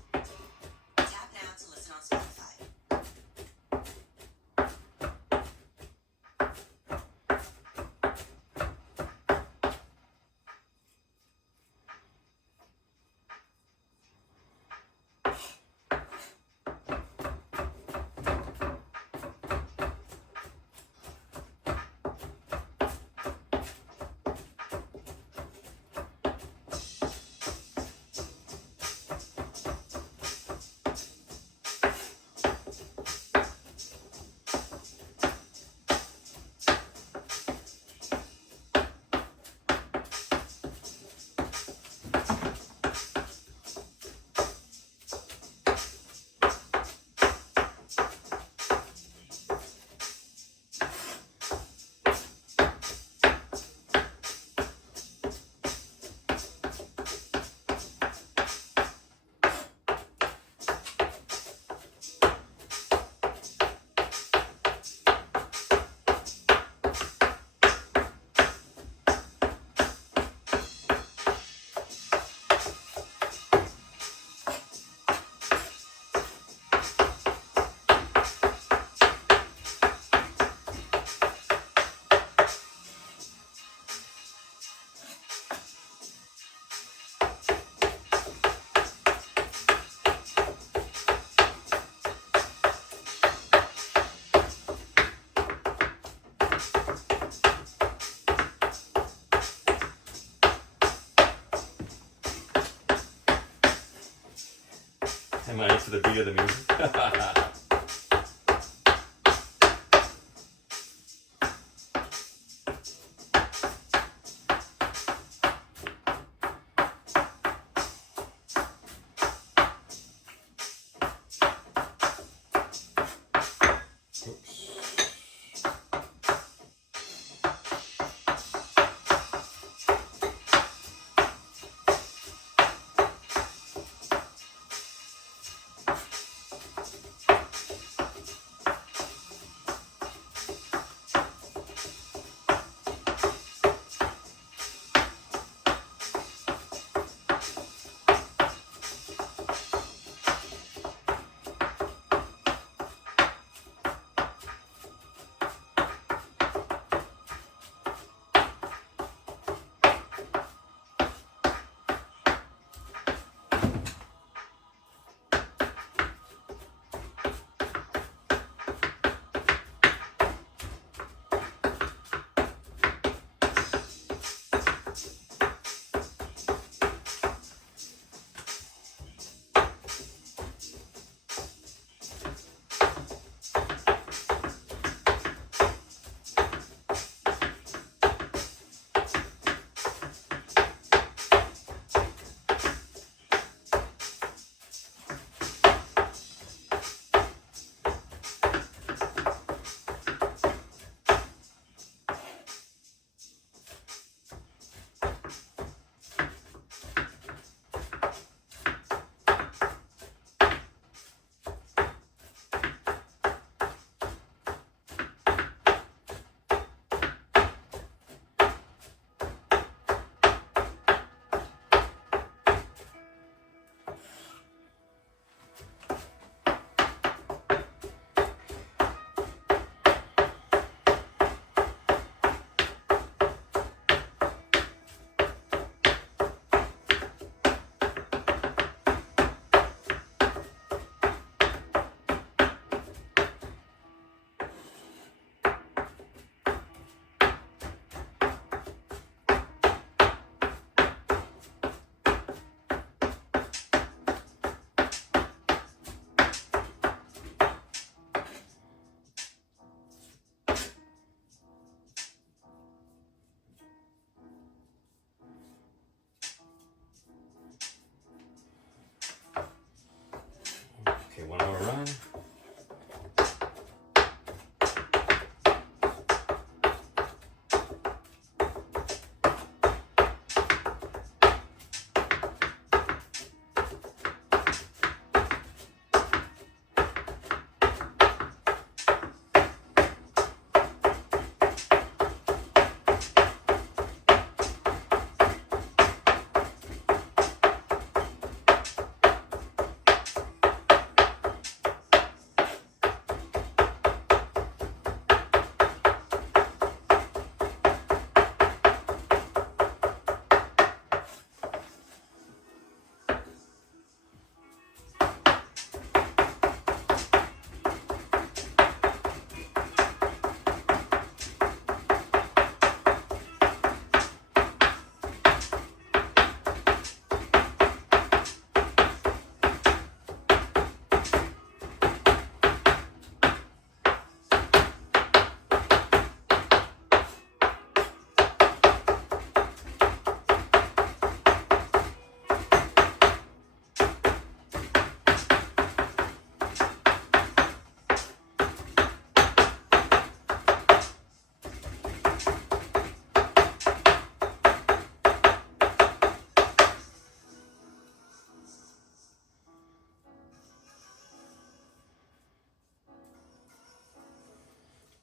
Am I into the beat of the music? Okay, one more run.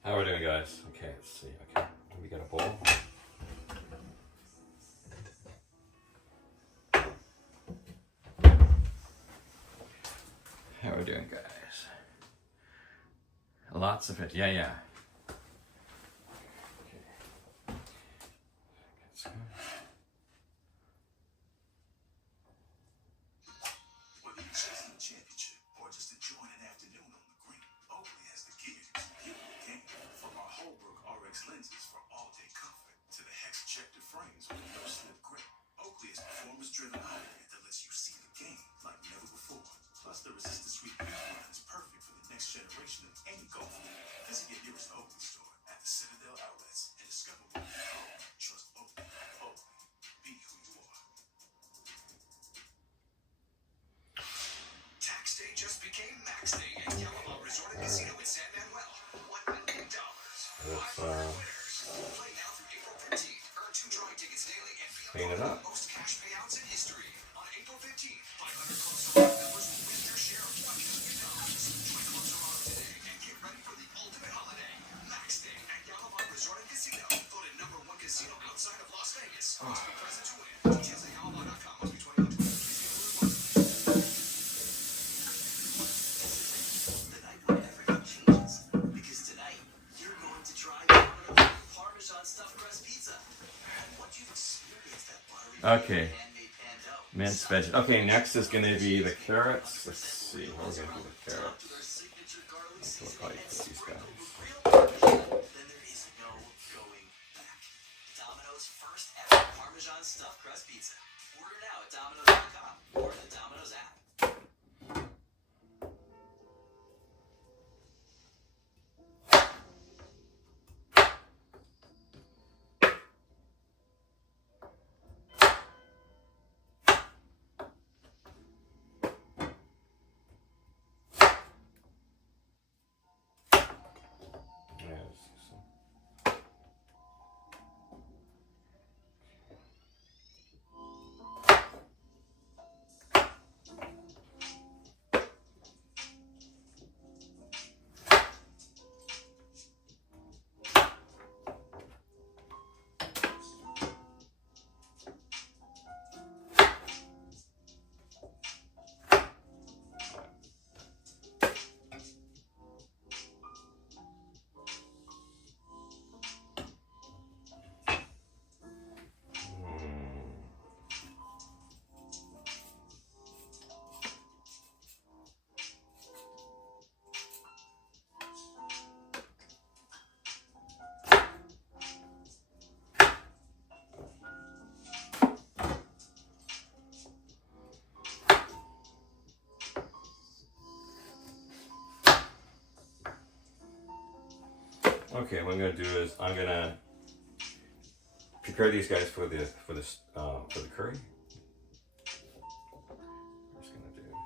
How are we doing, guys? Okay, let's see. Okay, we got a bowl. How are we doing, guys? Lots of it. Yeah. Okay. Let's go. Whether you're chasing a championship or just enjoying an afternoon on the green, Oakley has the gear to give you the game. From our Holbrook RX lenses for all-day comfort to the hex-checked frames with no slip grip, Oakley is performance-driven eyewear that lets you see the game like never before. Plus, the clean it up. Most cash payouts in history. On April 15th, 500 Club Sorolla members will win their share of $1 million. Join Club Sorolla today and get ready for the ultimate holiday. Max Day at Yalavan Resort and Casino. Voted #1 casino outside of Las Vegas. Must be present to win. Details at yalavan.com. Must be 21 to 23. The night when everything changes. Because tonight, you're going to try Parmesan stuffed crust pizza. And once you've experienced that buttery Okay. handmade pan dough, Minced veg. Okay, next is going to be the carrots. Let's see. How are we going to do the carrots? their signature garlic We'll seasoning probably and put these sprinkled guys. with real Parmesan, then there is no going back. Domino's first ever Parmesan stuffed crust pizza. Order now at Domino's.com or the Domino's app. Yeah, let's do some. Okay, what I'm gonna do is I'm gonna prepare these guys for the curry. I'm just gonna do. Okay.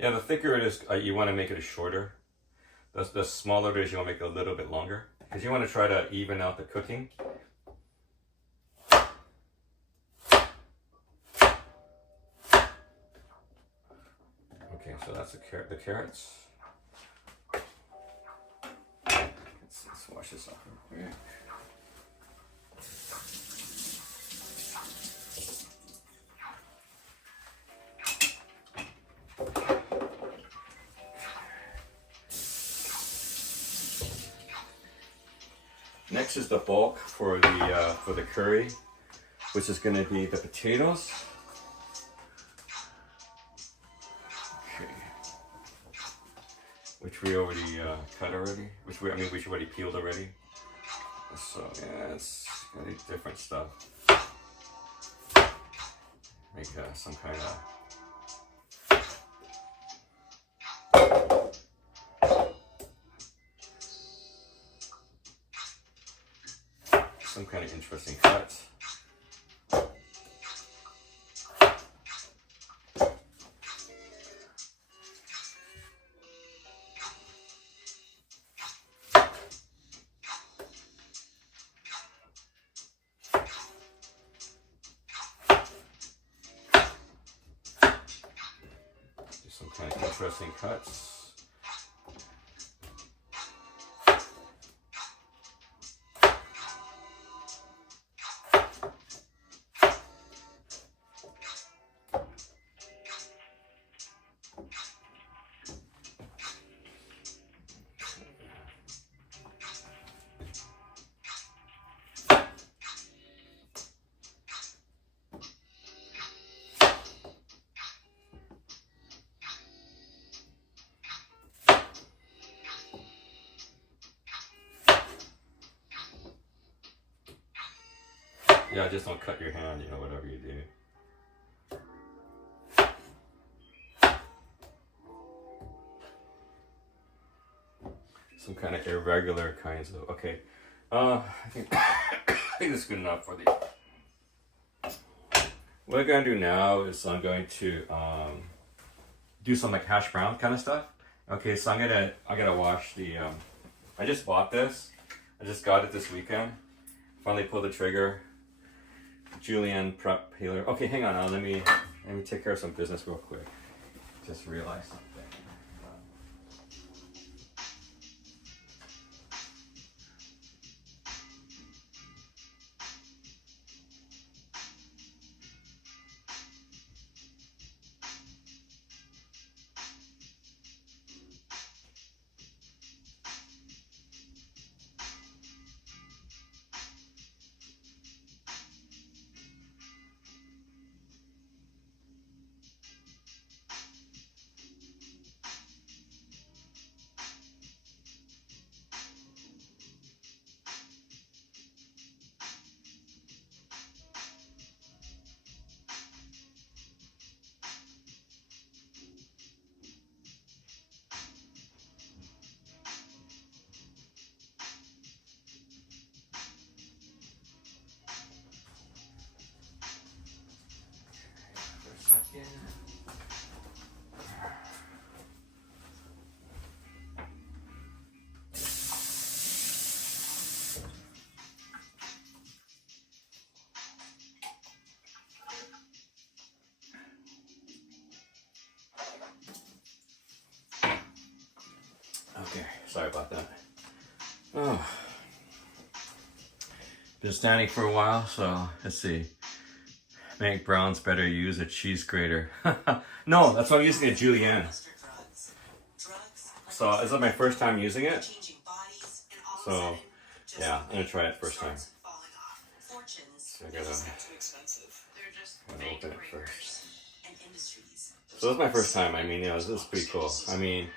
Yeah, the thicker it is, you want to make it shorter. The smaller it is, you want to make it a little bit longer because you want to try to even out the cooking. Okay, so that's the carrots. Let's wash this off real quick. Next is the bulk for the curry, which is going to be the potatoes. Okay. Which we already cut already. Which we already peeled already. So yeah, it's gonna be different stuff. Make some kind of. Some kind of interesting cuts. Do some kind of interesting cuts. Yeah, just don't cut your hand, you know, whatever you do. Some kind of irregular kinds of, okay. I think this is good enough for the. What I'm gonna do now is I'm going to do some like hash brown kind of stuff. Okay, so I gotta wash the. I just bought this. I just got it this weekend. Finally pulled the trigger. Julienne prep peeler. Okay, hang on. Let me take care of some business real quick. Just realized something. Okay, sorry about that. Oh, been standing for a while, so let's see. Make browns better, use a cheese grater. No, that's why I'm using a Julienne. So this is my first time using it. So yeah, I'm gonna try it first time. So I gotta open it first. So this is my first time. I mean, yeah, this is pretty cool. I mean,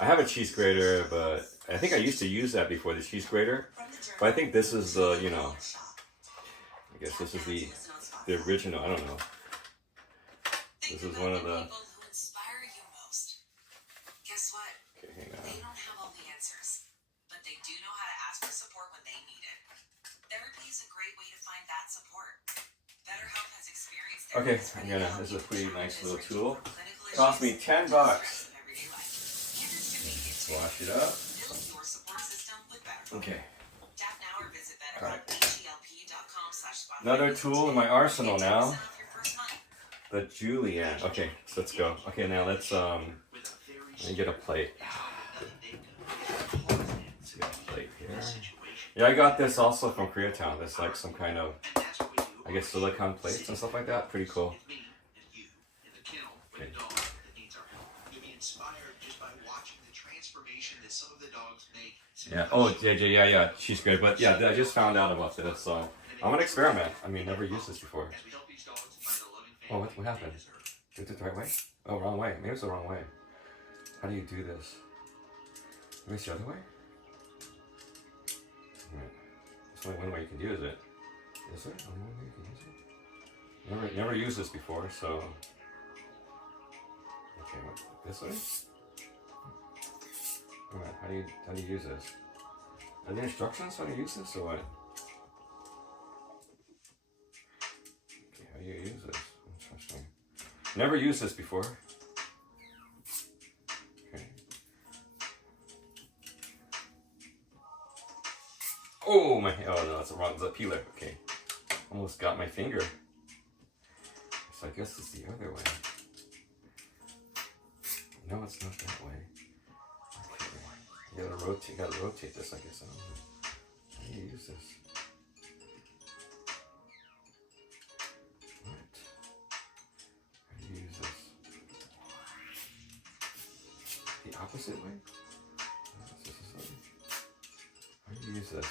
I have a cheese grater, but I think I used to use that before, the cheese grater. But I think this is the, you know, I guess this is the original. I don't know. This is one of the. Guess what? Okay, hang on. They don't have all the answers, but they do know how to ask for support when they need it. Therapy is a great way to find that support. BetterHelp has experienced Okay, I'm gonna. This is a pretty nice little tool. Cost me $10. Wash it up. Build your support system with BetterHelp. Okay. Tap now or visit Alright. BetterHelp.com/spotlight. Another tool in my arsenal now. 10% off your first month. The Julienne. Okay, so let's go. Okay, now let's let me get a plate. Let's get a plate here. Yeah, I got this also from Koreatown. It's like some kind of, I guess, silicone plates and stuff like that. Pretty cool. Okay. Yeah. Oh, yeah. She's good. But yeah, I just found out about this, so I'm gonna experiment. I mean, never used this before. Oh, what happened? Did it the right way? Oh, wrong way. Maybe it's the wrong way. How do you do this? Maybe it's the other way? There's only one way you can use it. Is there only one way you can use it? Never used this before, so. Okay, what, this way? Alright, how do you use this? Are there instructions how to use this or what? Okay, how do you use this? Interesting. Never used this before. Okay. Oh my! Oh no, it's the wrong. It's a peeler. Okay, almost got my finger. So I guess it's the other way. No, it's not that way. Okay, you gotta rotate this. I guess. I don't know. How do you use this? What? How do you use this? The opposite way? How do you use this?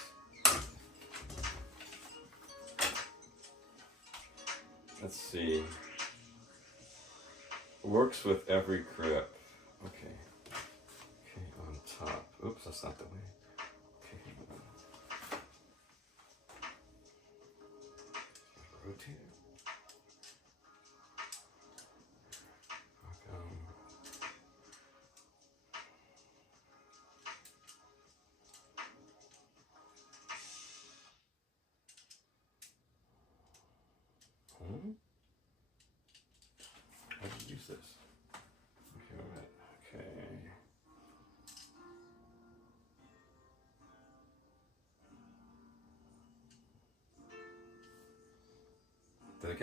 Let's see. Works with every grip. Okay. Okay, on top. Oops, that's not the way. Okay, hold on.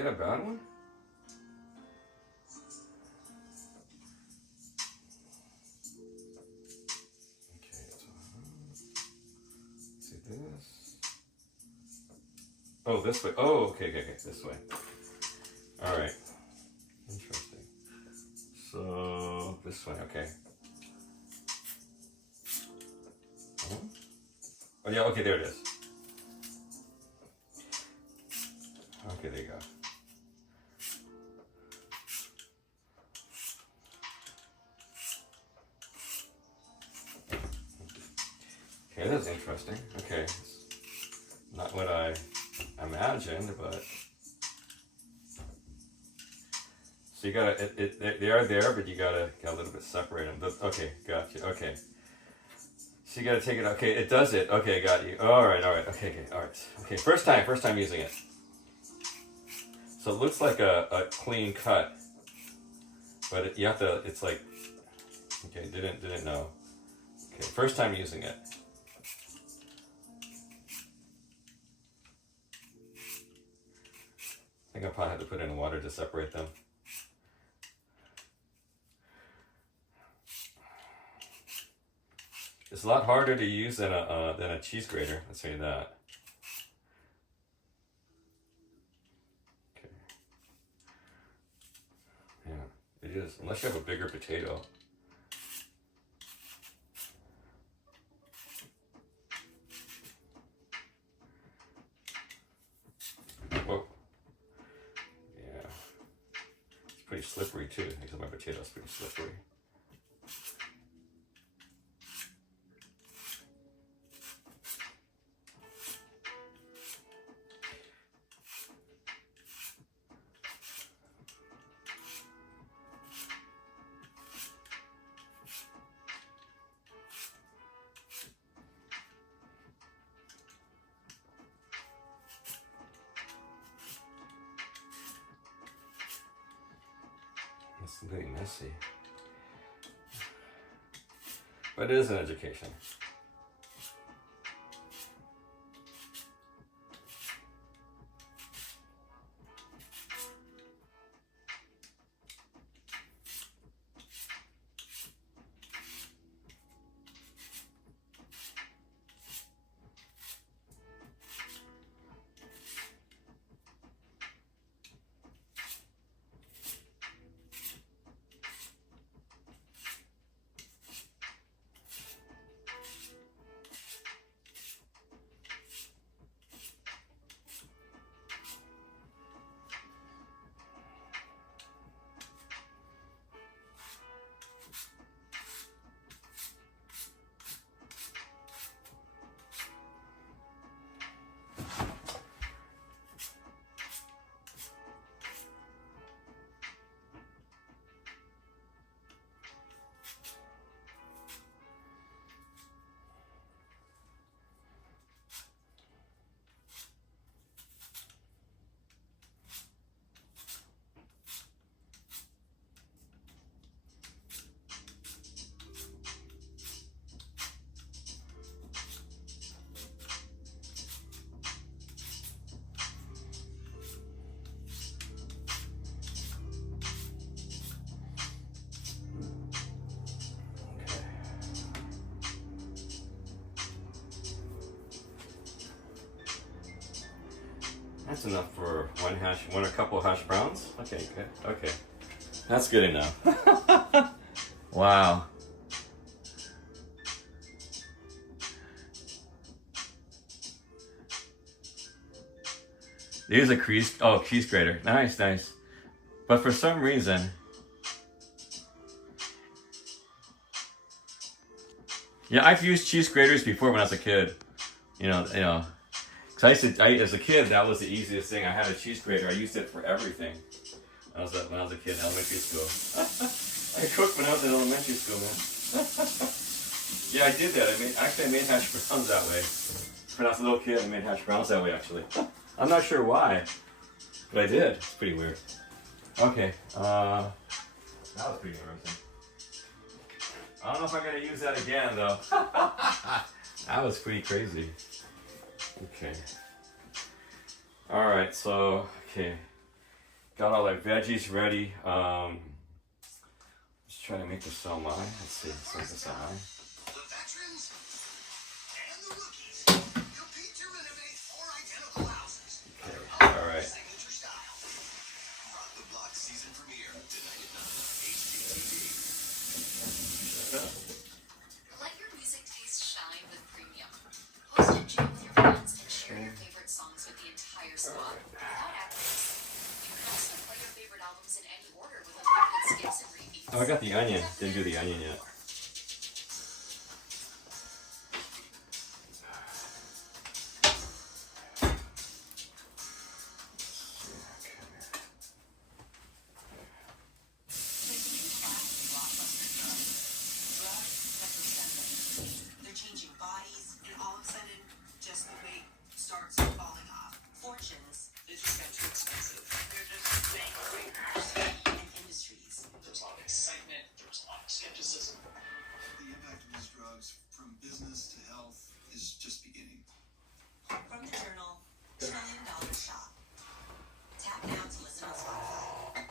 get a bad one? Okay, so see this. Oh, this way. Oh, okay, this way. All right. Interesting. So this way, okay. Oh yeah, okay, there it is. Okay, there you go. Okay, that's interesting. Okay, it's not what I imagined, but so you gotta. They are there, but you gotta a little bit separate them. Okay, gotcha. Okay, so you gotta take it. Okay, it does it. Okay, got you. All right. Okay, all right. Okay, first time using it. So it looks like a clean cut, but you have to. It's like, okay, didn't know. Okay, first time using it. I think I'll probably have to put in water to separate them. It's a lot harder to use than a cheese grater. Let's say that. Okay. Yeah, it is. Unless you have a bigger potato. Whoa. Yeah. It's pretty slippery too. Because my potato's pretty slippery. It's really messy. But it is an education. That's enough for one or couple hash browns. Okay, good. Okay, that's good enough. Wow. These are cheese grater. Nice. But for some reason, yeah, I've used cheese graters before when I was a kid. You know. Cause as a kid, that was the easiest thing. I had a cheese grater. I used it for everything. When I was a kid in elementary school. I cooked when I was in elementary school, man. Yeah, I did that. I made hash browns that way. When I was a little kid, I made hash browns that way, actually. I'm not sure why, but I did. It's pretty weird. Okay, that was pretty interesting. I don't know if I'm gonna use that again, though. That was pretty crazy. Okay. All right, so, okay. got all our veggies ready. Just trying to make the salmon. Let's see, let's make the salmon. The veterans and the rookies compete to renovate 4 identical houses. Okay, all right. Signature style. Rock the Block season premiere tonight at 9 HGTV. Let your music taste shine with premium. Host a jam with your friends and share your favorite songs with the entire squad without actors. You can also play your favorite albums in any order with unlimited skips and repeats. Oh, I got the onion. Didn't do the onion yet. They're changing bodies, and all of a sudden, just the weight starts falling off. Fortunes, It just got too expensive. they're just bank breakers. And industries. There was a lot of excitement. There was a lot of skepticism. The impact of these drugs from business to health is just beginning. From the journal, $1 Trillion Shot. Tap now to listen on Spotify.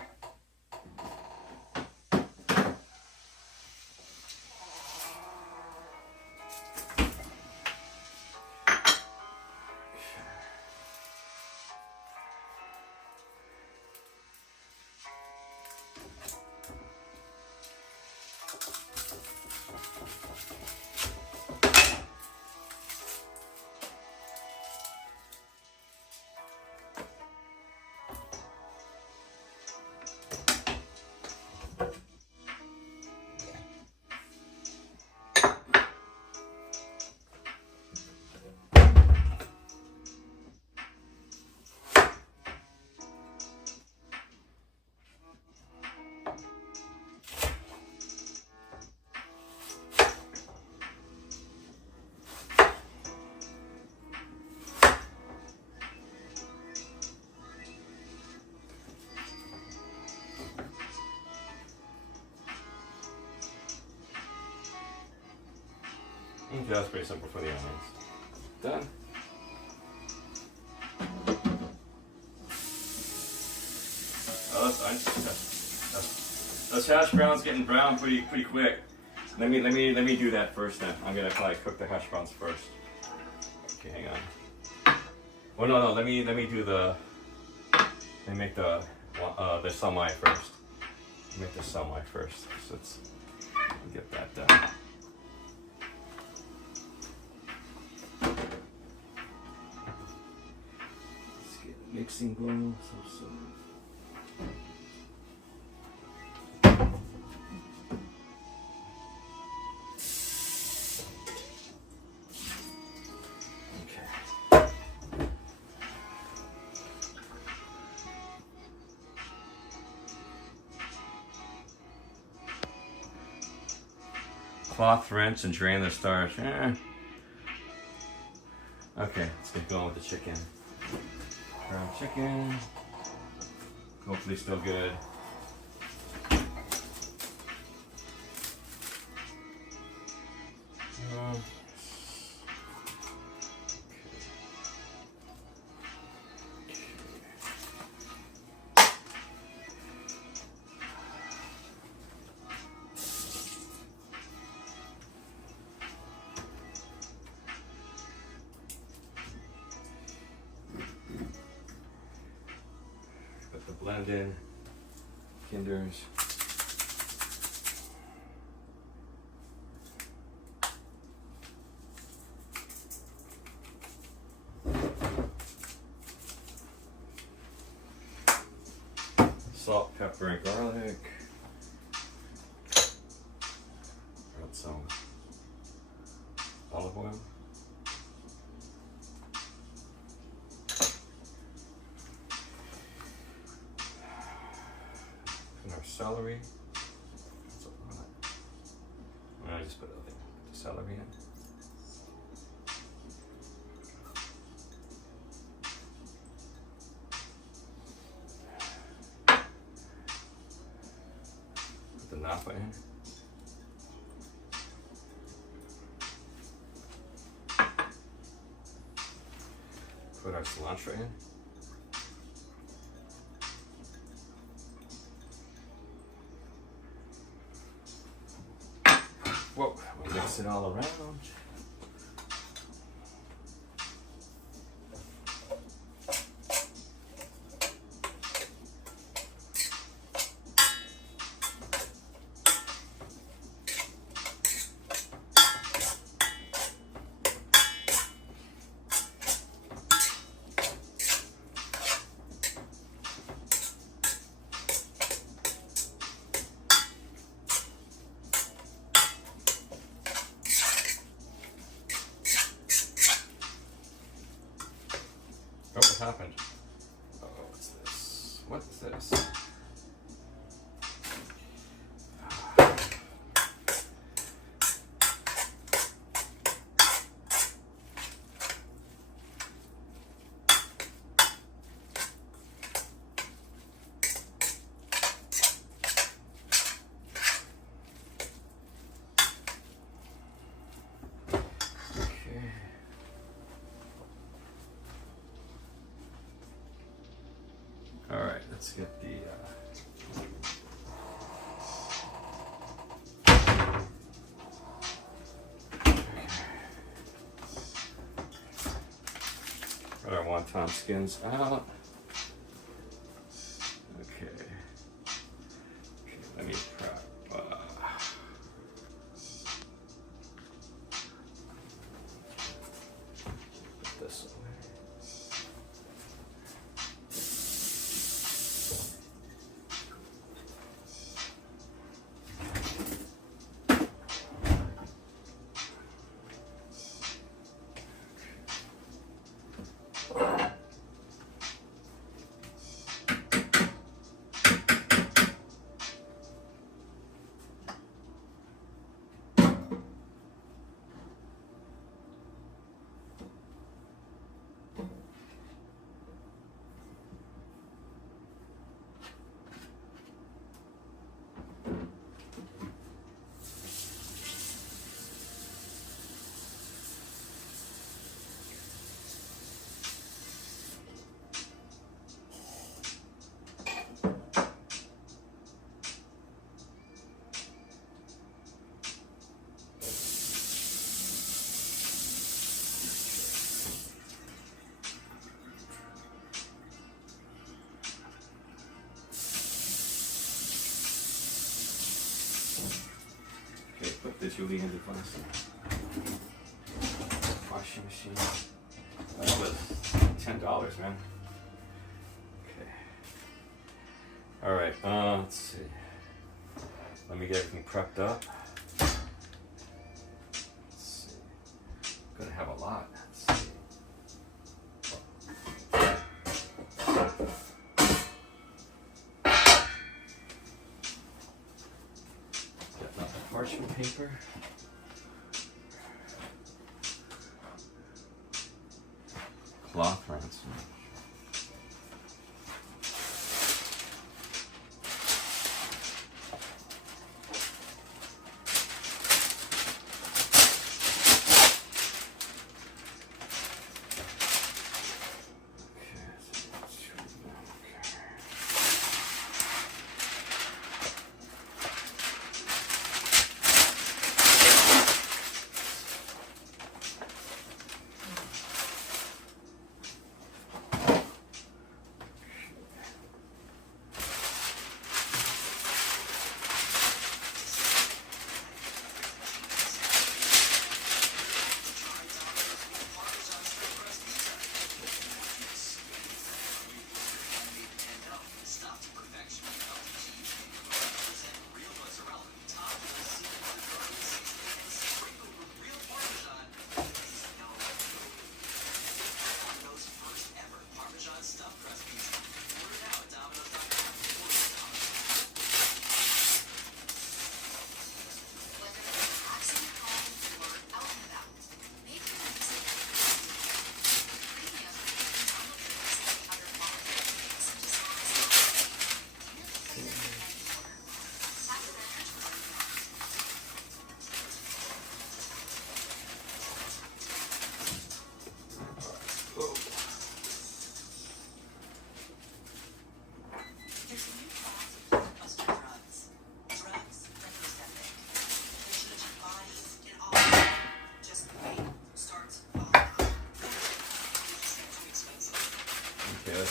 Okay, that's pretty simple for the onions. Done. Oh, those hash browns getting brown pretty quick. Let me do that first then. I'm gonna probably cook the hash browns first. Okay, hang on. Well, no. Let me do the. Let me make the salmi first. Make the salmi first. So let's get that done. Let's get a mixing bowl. So. Cloth, rinse, and drain the starch. Okay, let's get going with the chicken. Ground chicken. Hopefully still good. Put the blend in. Kinders. Salt, pepper, and garlic. Got some olive oil. And our celery. I just put the celery in. Put the napa in. Put our cilantro in. Mix it all around. Oh, what happened? Oh, what's this? What's this? Okay. All right, let's get the. Got our wonton skins out. Okay. Okay, let me prep. Put this away. Okay, put the Julie in the plastic. Washing machine. That was $10, man. Okay. All right. Let's see. Let me get everything prepped up. Let's see. I'm gonna have a lot. Let's see. Get out the parchment paper. Cloth ransom.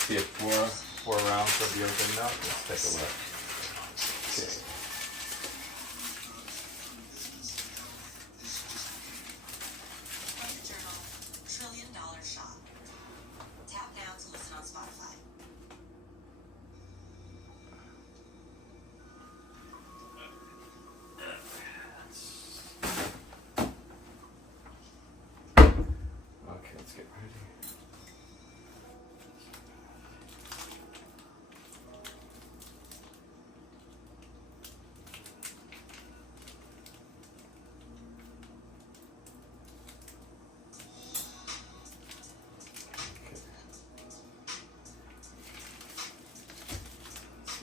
see if four rounds will be good enough. Let's take a look. Okay. Write a journal, $1 trillion shot. Tap now to listen on Spotify. Okay, let's get ready.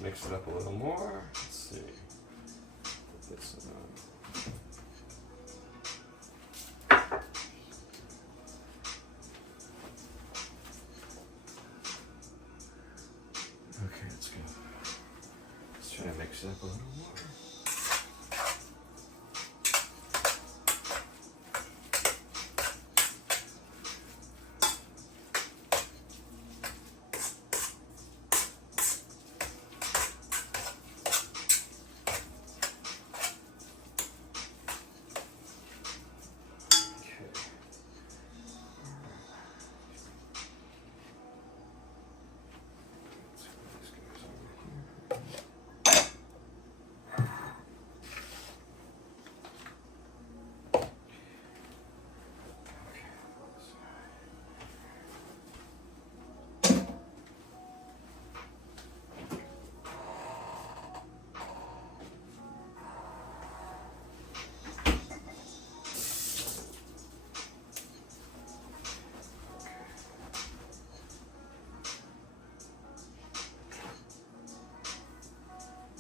Mix it up a little more. Let's see. Put this on. Okay, let's go. Let's try to mix it up a little more.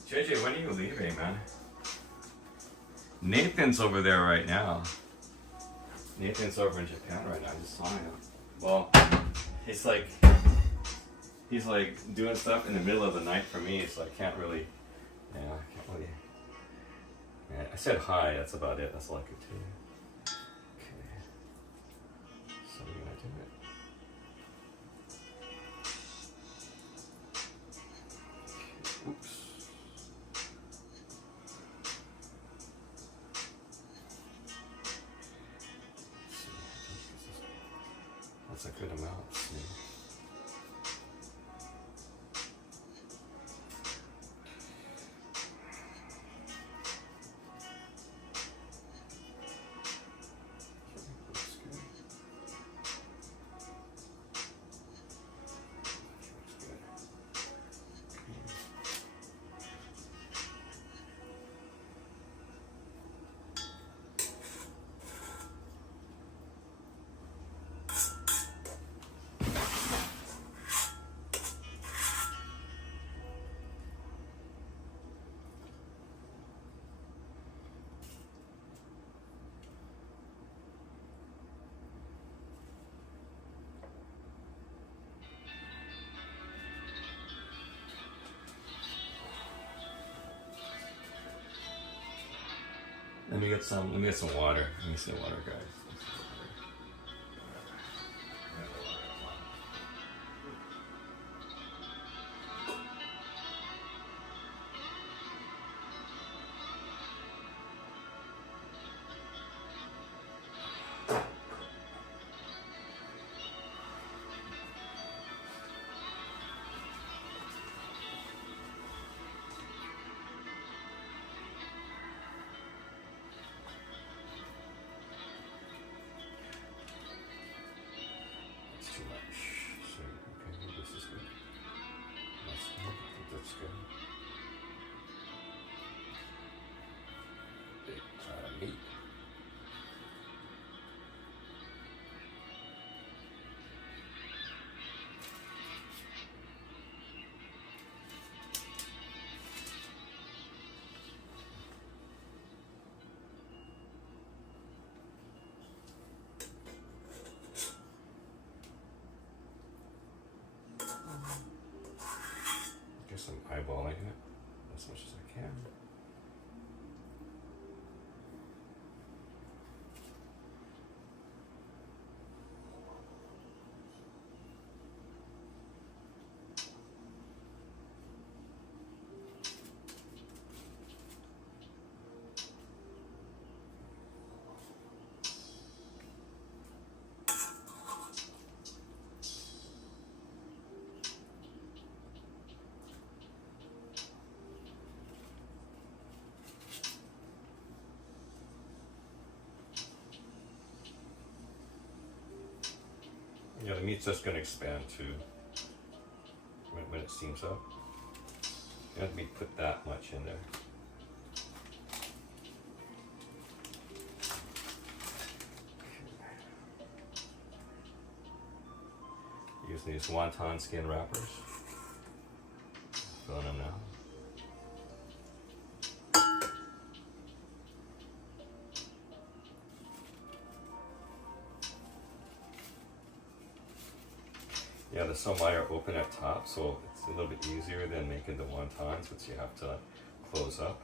JJ, when are you leaving, man? Nathan's over there right now. Nathan's over in Japan right now. I just saw him. Well, he's like doing stuff in the middle of the night for me, so I can't really. Yeah, I can't really. Yeah, I said hi. That's about it. That's all I could tell you. Okay. So we're gonna do it. Okay. Oops. That's a good amount. Let's see. Looks good. Looks good. Let me get some water. Let me see water, guys. meat's just going to expand too when it steams up. You don't have to put that much in there. Using these wonton skin wrappers. Filling them now. Yeah, the somai are open at top, so it's a little bit easier than making the wontons, which you have to close up.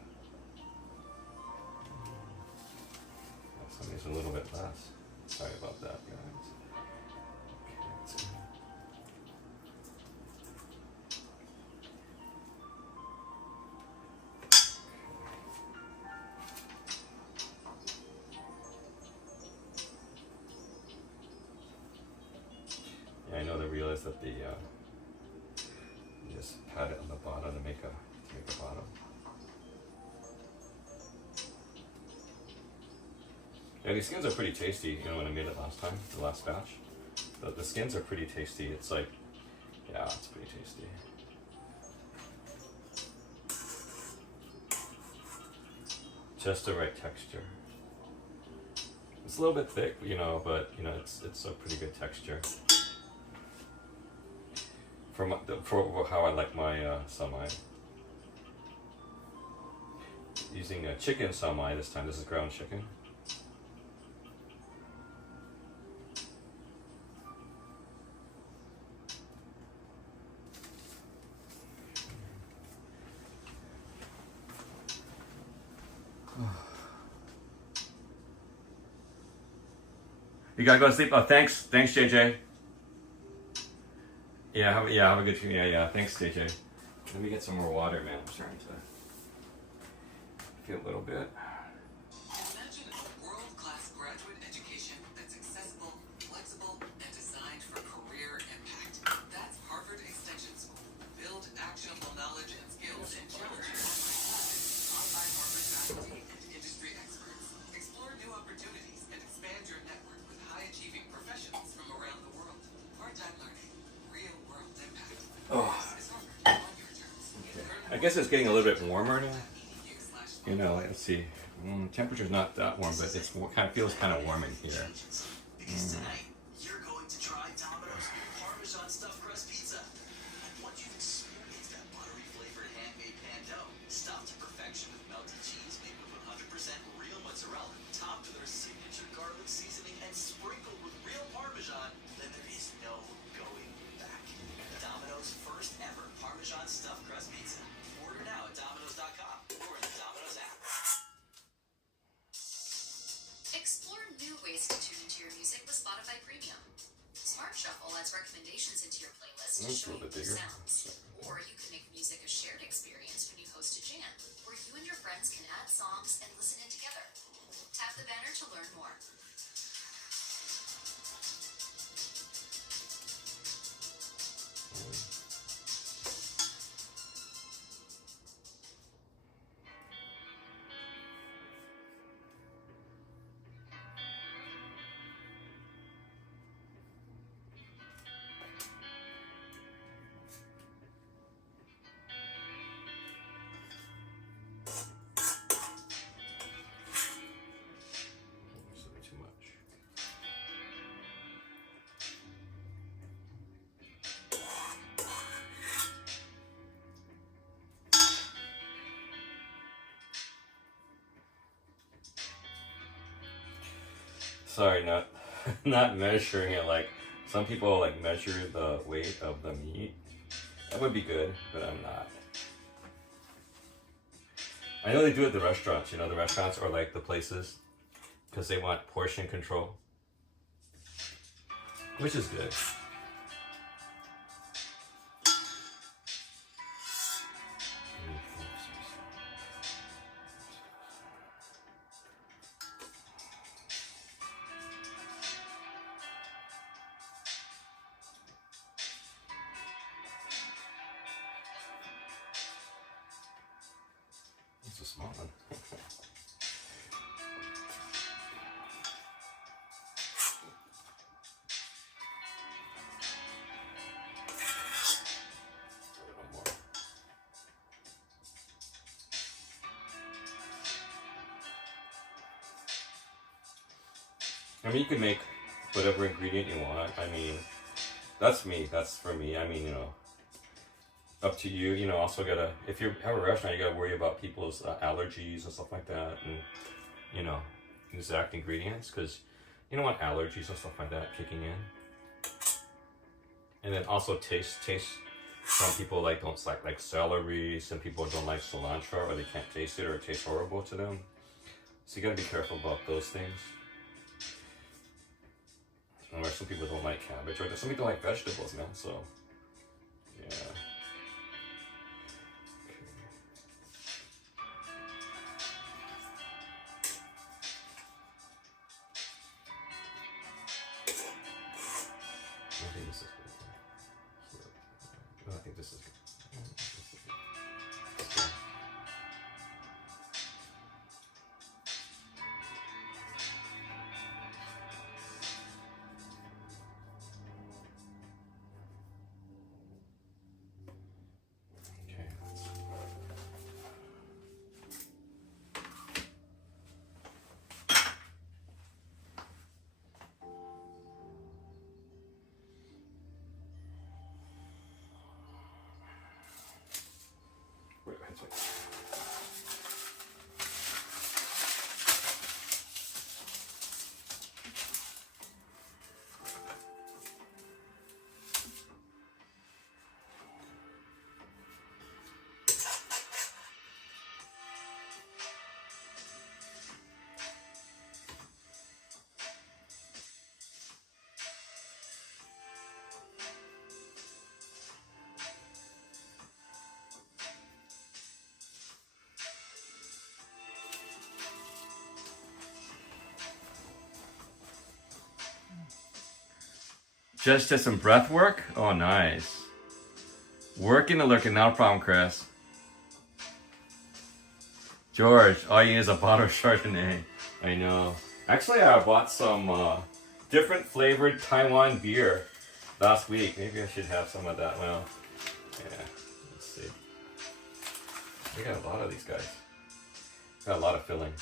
Yeah, some of these are a little bit less. Sorry about that, guys. Okay, let's see. Yeah, I know they realized that you just pat it on the bottom to make a bottom. Yeah, these skins are pretty tasty. You know, when I made it last time, the last batch, the skins are pretty tasty. It's like, yeah, it's pretty tasty. Just the right texture. It's a little bit thick, you know, but you know, it's a pretty good texture. For how I like my samai. Using a chicken samai this time. This is ground chicken. You gotta go to sleep. Oh, thanks, JJ. Yeah, have a good. Yeah. Thanks, JJ. Let me get some more water, man. I'm starting to feel a little bit. Imagine a world-class graduate education that's accessible, flexible, and designed for career impact. That's Harvard Extension School. Build actionable knowledge and skills in challenging classes taught by Harvard faculty and industry experts. Explore new opportunities and expand your network with high-achieving professionals from around the world. Part-time learning, real-world impact. Oh. This is Harvard on your terms. I guess it's getting a little bit warmer now. You know, let's see. Temperature's not that warm, but it's kind of feels kind of warm in here. Because tonight, you're going to try Domino's new Parmesan stuffed crust pizza. Once you've experienced that buttery flavored handmade pan dough, stuffed to perfection with melted cheese made with 100% real mozzarella, topped with their signature garlic seasoning, and sprinkled with real Parmesan, then there is no going back. Domino's first ever Parmesan stuffed crust pizza. Order now at Domino's.com or in the Domino's app. Explore new ways to tune into your music with Spotify Premium. Smart Shuffle adds recommendations into your playlist to That's a show little you bit new bigger. sounds. Or you can make music a shared experience when you host a jam, where you and your friends can add songs and listen in together. Tap the banner to learn more. It's a bit too much. Sorry, not measuring it like some people like measure the weight of the meat. That would be good, but I'm not. I know they do it at the restaurants, you know, the restaurants or like the places, because they want portion control, which is good. It's a small one. I mean, you can make whatever ingredient you want. I mean, that's me. That's for me. I mean, up to you. Also gotta, if you have a restaurant, you gotta worry about people's allergies and stuff like that, and exact ingredients, because you don't want allergies and stuff like that kicking in. And then also taste. Some people don't like celery. Some people don't like cilantro, or they can't taste it, or it tastes horrible to them. So you gotta be careful about those things. Or some people don't like cabbage, or some people like vegetables, man. So yeah. I think this is good. I think this is good. Okay. Wait. Just did some breath work? Oh, nice. Working and lurking, not a problem, Chris. George, all you need is a bottle of Chardonnay. I know. Actually, I bought some different flavored Taiwan beer last week. Maybe I should have some of that. Well, yeah. Let's see. We got a lot of these guys. Got a lot of filling.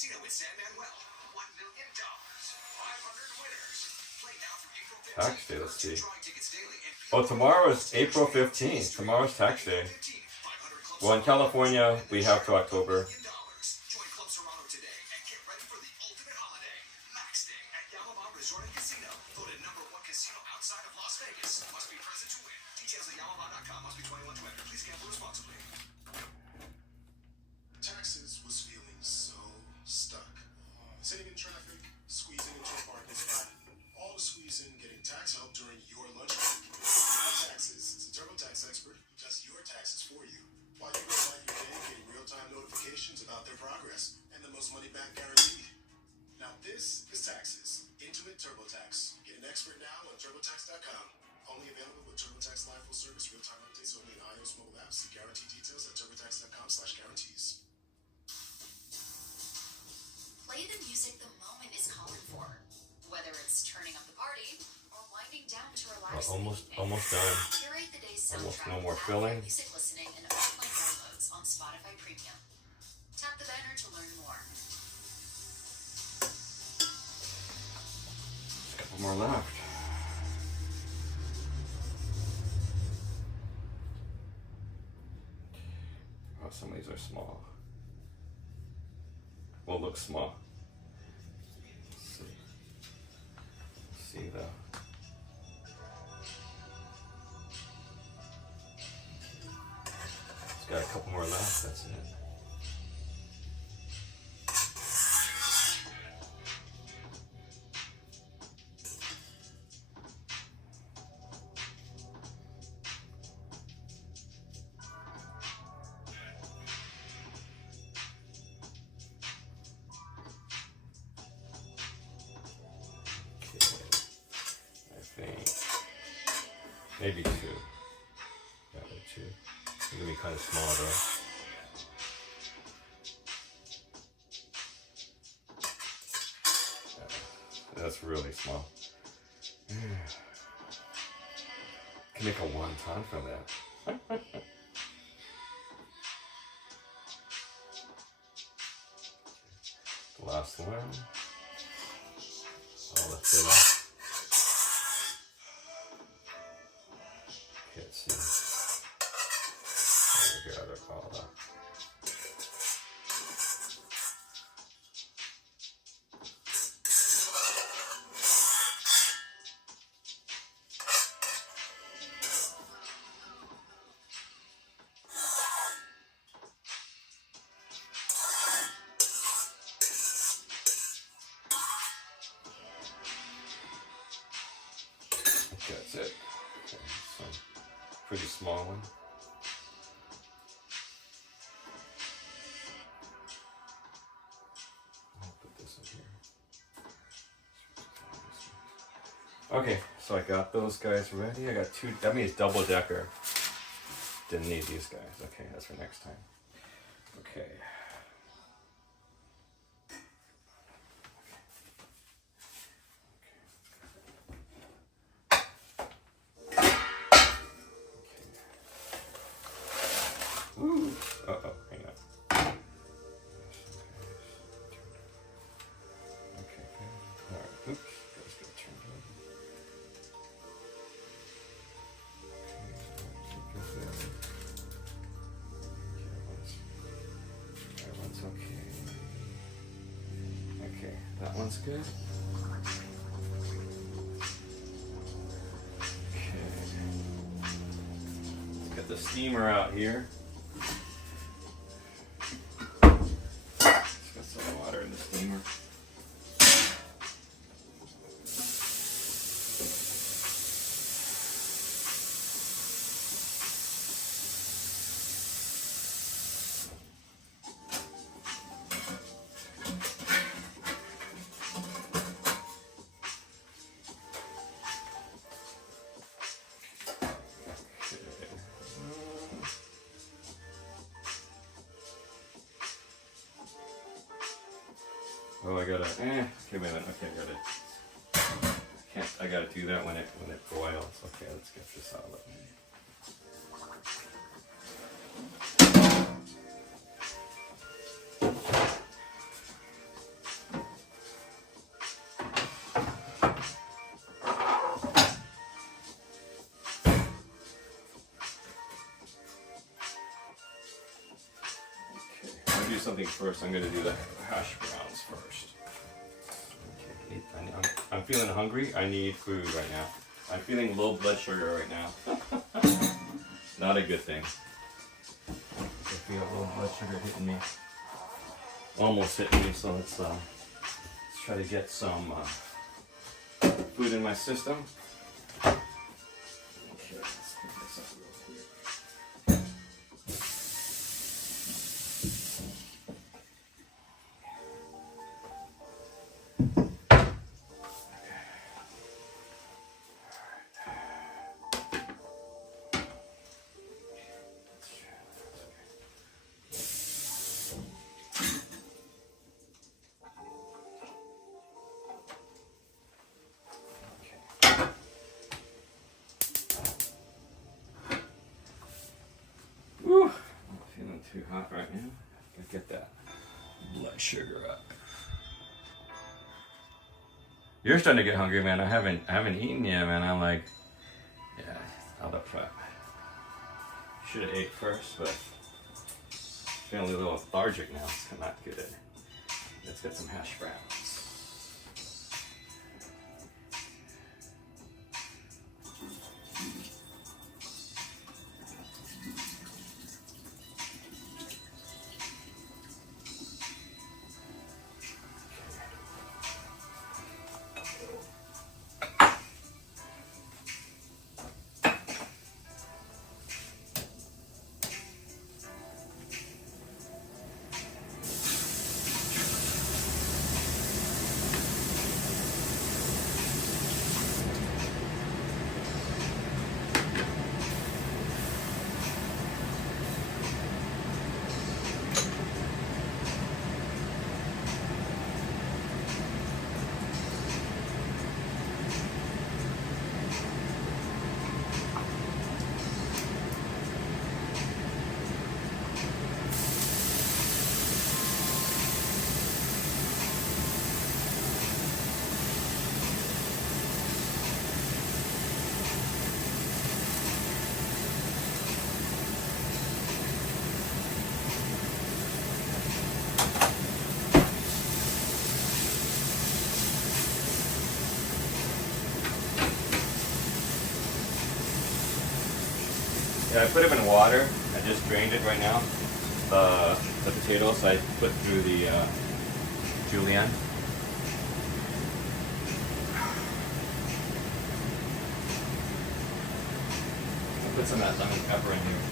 Casino in San Manuel. $1 million. 500 winners. Play now through April 15th. Tax day, let's see. Drawing tickets daily and Oh, tomorrow is April 15th. Tomorrow's tax day. 500 clubs Well, in California, we have to October. Join Club Serrano today and get ready for the ultimate holiday. Max Day at Yamamon Resort and Casino. Voted #1 casino outside of Las Vegas. Must be present to win. Details at yamamon.com. Must be 21 to enter. Please gamble responsibly. Taxes was feeling so stuck. Sitting in traffic, squeezing into a parking spot, all the squeezing, getting tax help during your lunch break. Taxes is a TurboTax expert who does your taxes for you, while you go about your day getting real-time notifications about their progress and the most money back guaranteed. Now this is Taxes, Intimate TurboTax. Get an expert now on TurboTax.com. Only available with TurboTax Live full service, real-time updates only in iOS mobile apps. See guarantee details at TurboTax.com/guarantees. Play the music the moment is calling for. Whether it's turning up the party or winding down to relax. Almost done. Curate the day's Almost soundtrack no more with filling. music listening and offline downloads on Spotify Premium. Tap the banner to learn more. A couple more left. Oh, some of these are small. Well, look small. Let's see. See the. It's got a couple more left. That's it. Maybe 2. Yeah, 2. It's gonna be kind of small though. Yeah, that's really small. Can make a wonton from that. The last one. I'll lift it up. Can't see. There we go, they're all up. That's it. Okay, so pretty small one. I'll put this in here. Okay, so I got those guys ready. I got 2. That means double decker. Didn't need these guys. Okay, that's for next time. Okay. Ooh. Uh-oh, hang on. Okay, alright, oops, let's get turned on. That one's okay. Okay, that one's good. Okay. Let's get the steamer out here. Some water in the steamer. Oh, I gotta. Okay, wait a minute. Okay, I gotta do that when it boils. Okay, let's get this out. something first. I'm gonna do the hash browns first. Okay, I'm feeling hungry. I need food right now. I'm feeling low blood sugar right now. Not a good thing. I feel low blood sugar hitting me. Almost hitting me, so let's try to get some food in my system. Okay, let's pick this up real quick. Whew, I'm feeling too hot right now. Gotta get that blood sugar up. You're starting to get hungry, man. I haven't eaten yet, man. I'm like, yeah, all the prep. Should have ate first, but feeling a little lethargic now. It's not good. Let's get some hash browns. Yeah, I put them in water. I just drained it right now. The potatoes I put through the julienne. I'll put some of that lemon pepper in here.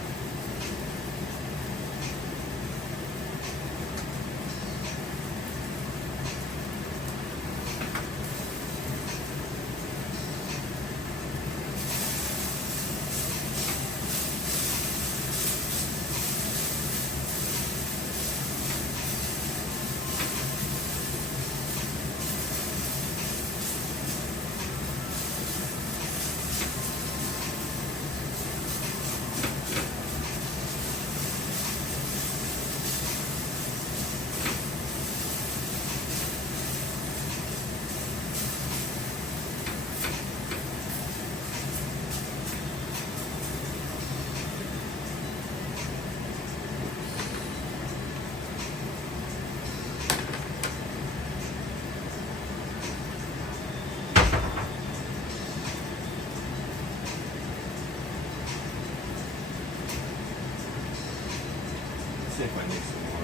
See if I need some more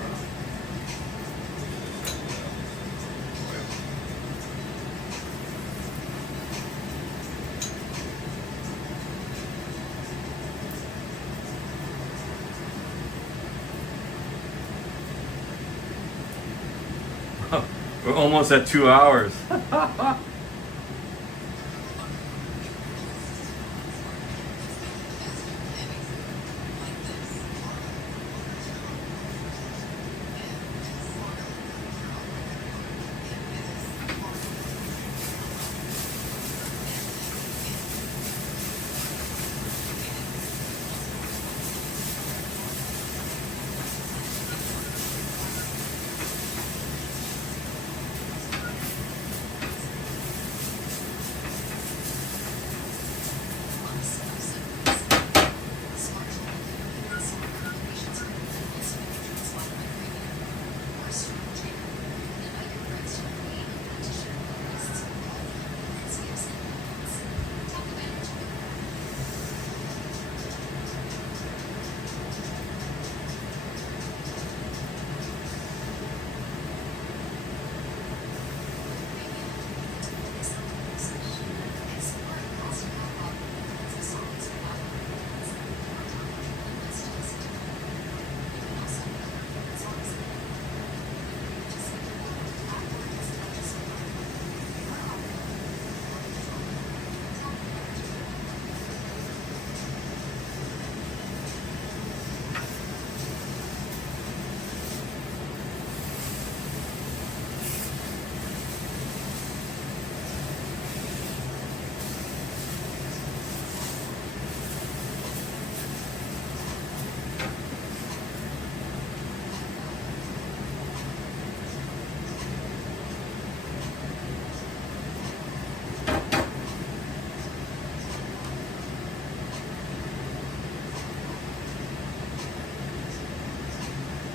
oil. We're almost at 2 hours.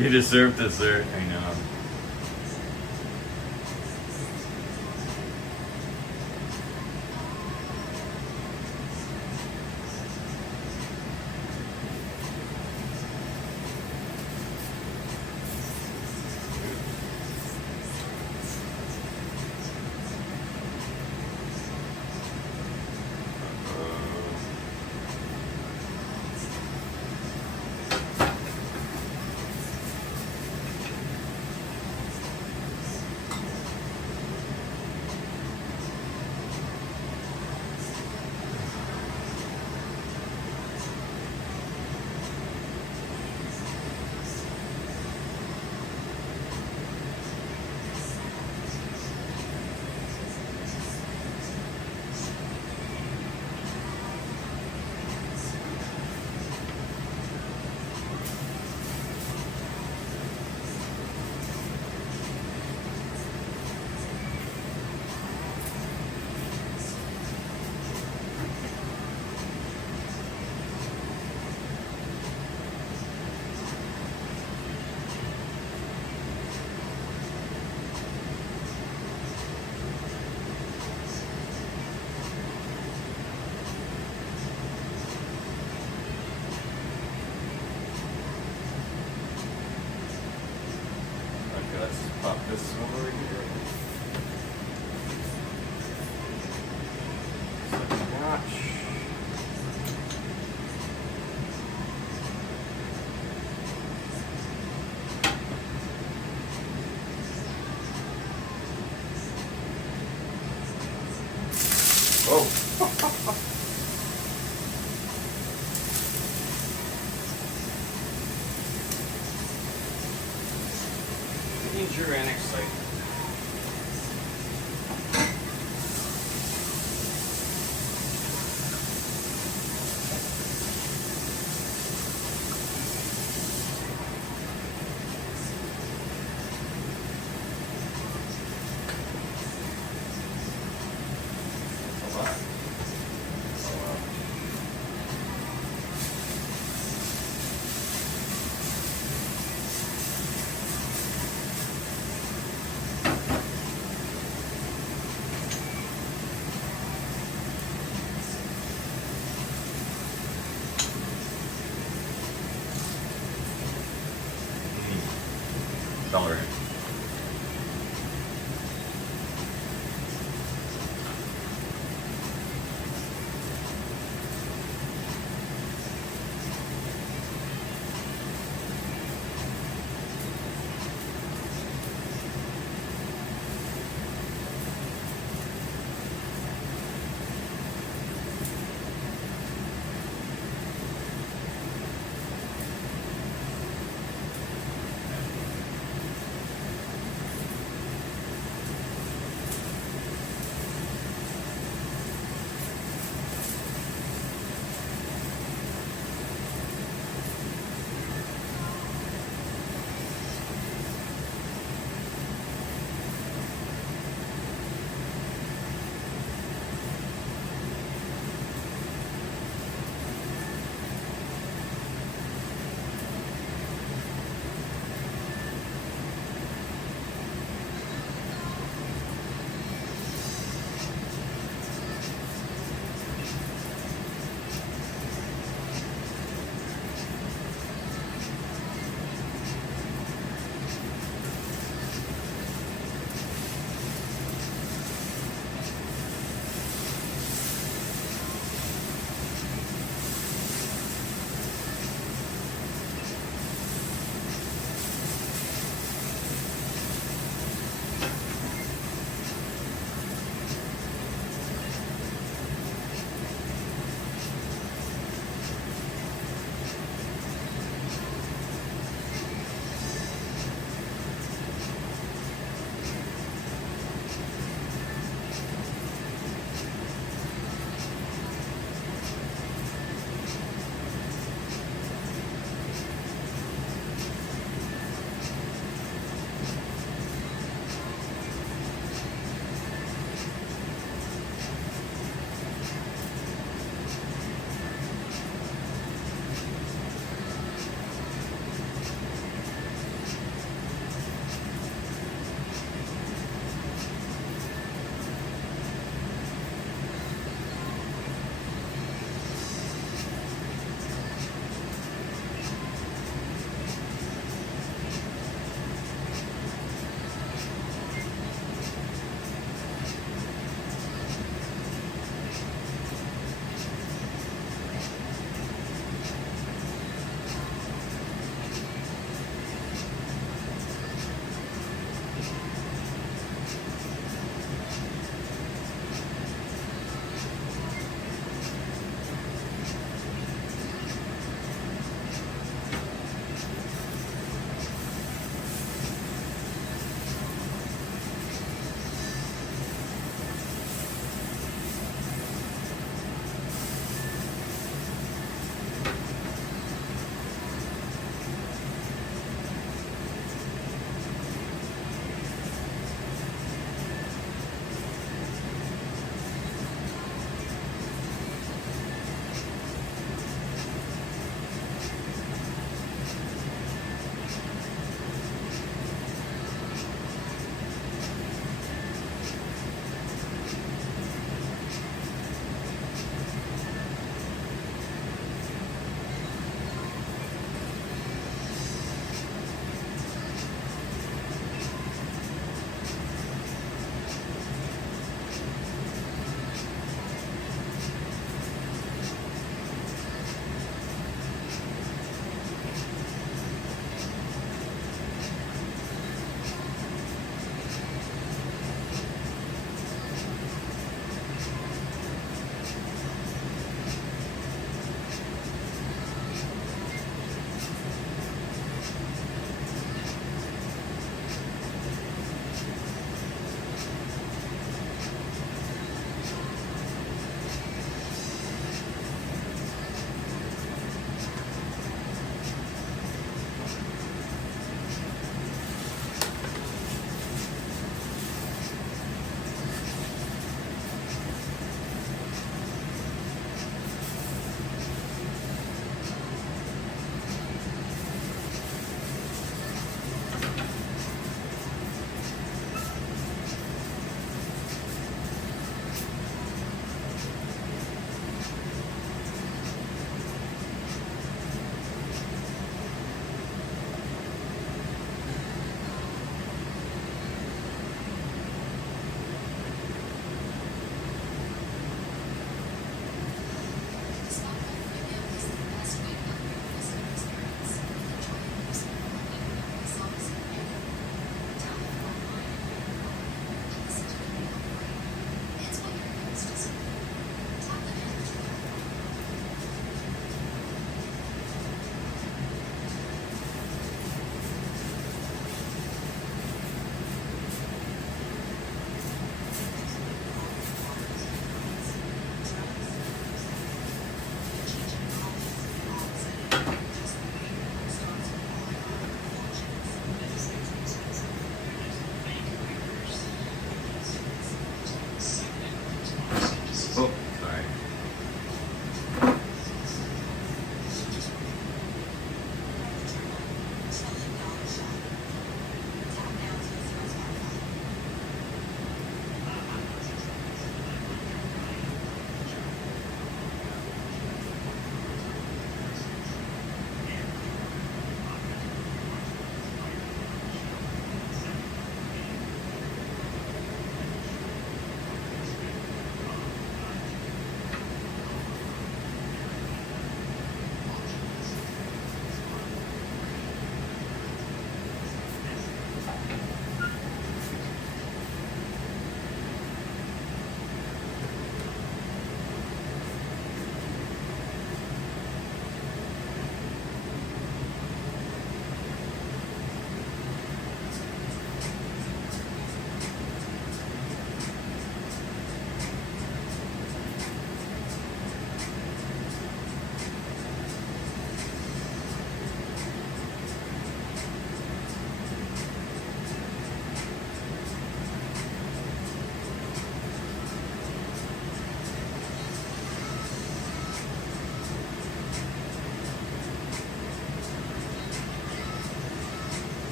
You deserve dessert, I know. Okay, let's pop this one over here. Second notch. Oh. Danger and excitement. A lot. Oh, wow. Dollar.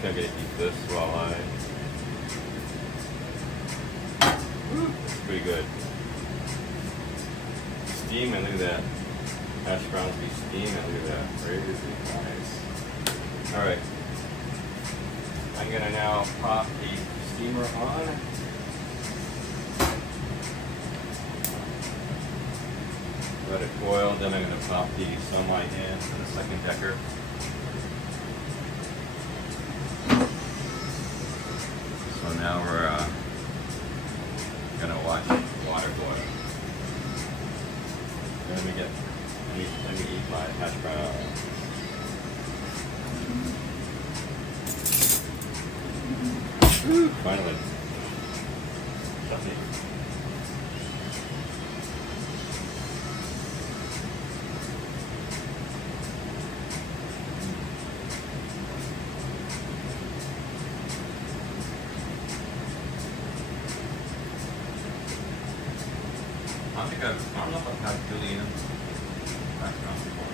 think I'm gonna eat this while it's pretty good. Steaming, look at that. Hash browns be steaming, look at that. Crazy nice. Alright. I'm gonna now pop the steamer on. Let it boil, then I'm gonna pop the sunlight in for the second decker. So now we're gonna watch water boil. Let me eat my hash brown. Woo, finally. Stuffy. I don't know if I've had julienne background before.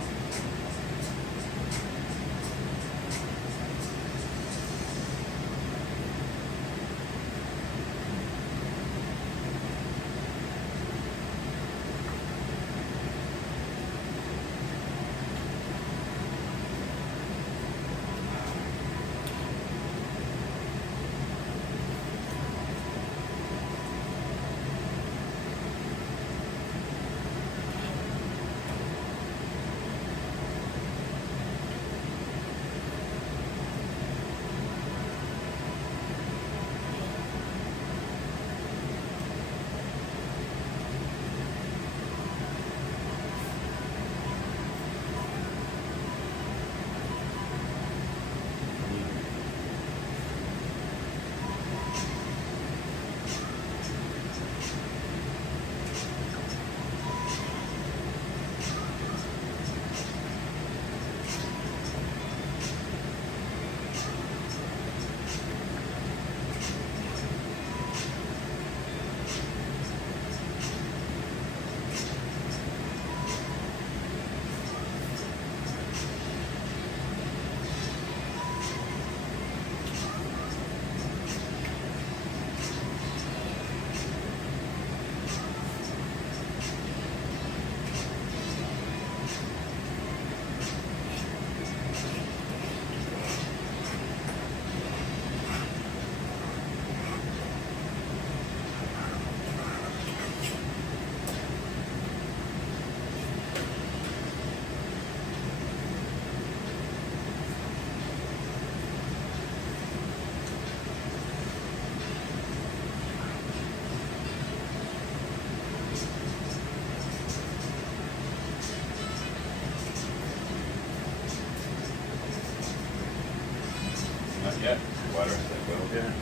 Not yet. Water is like, well, yeah.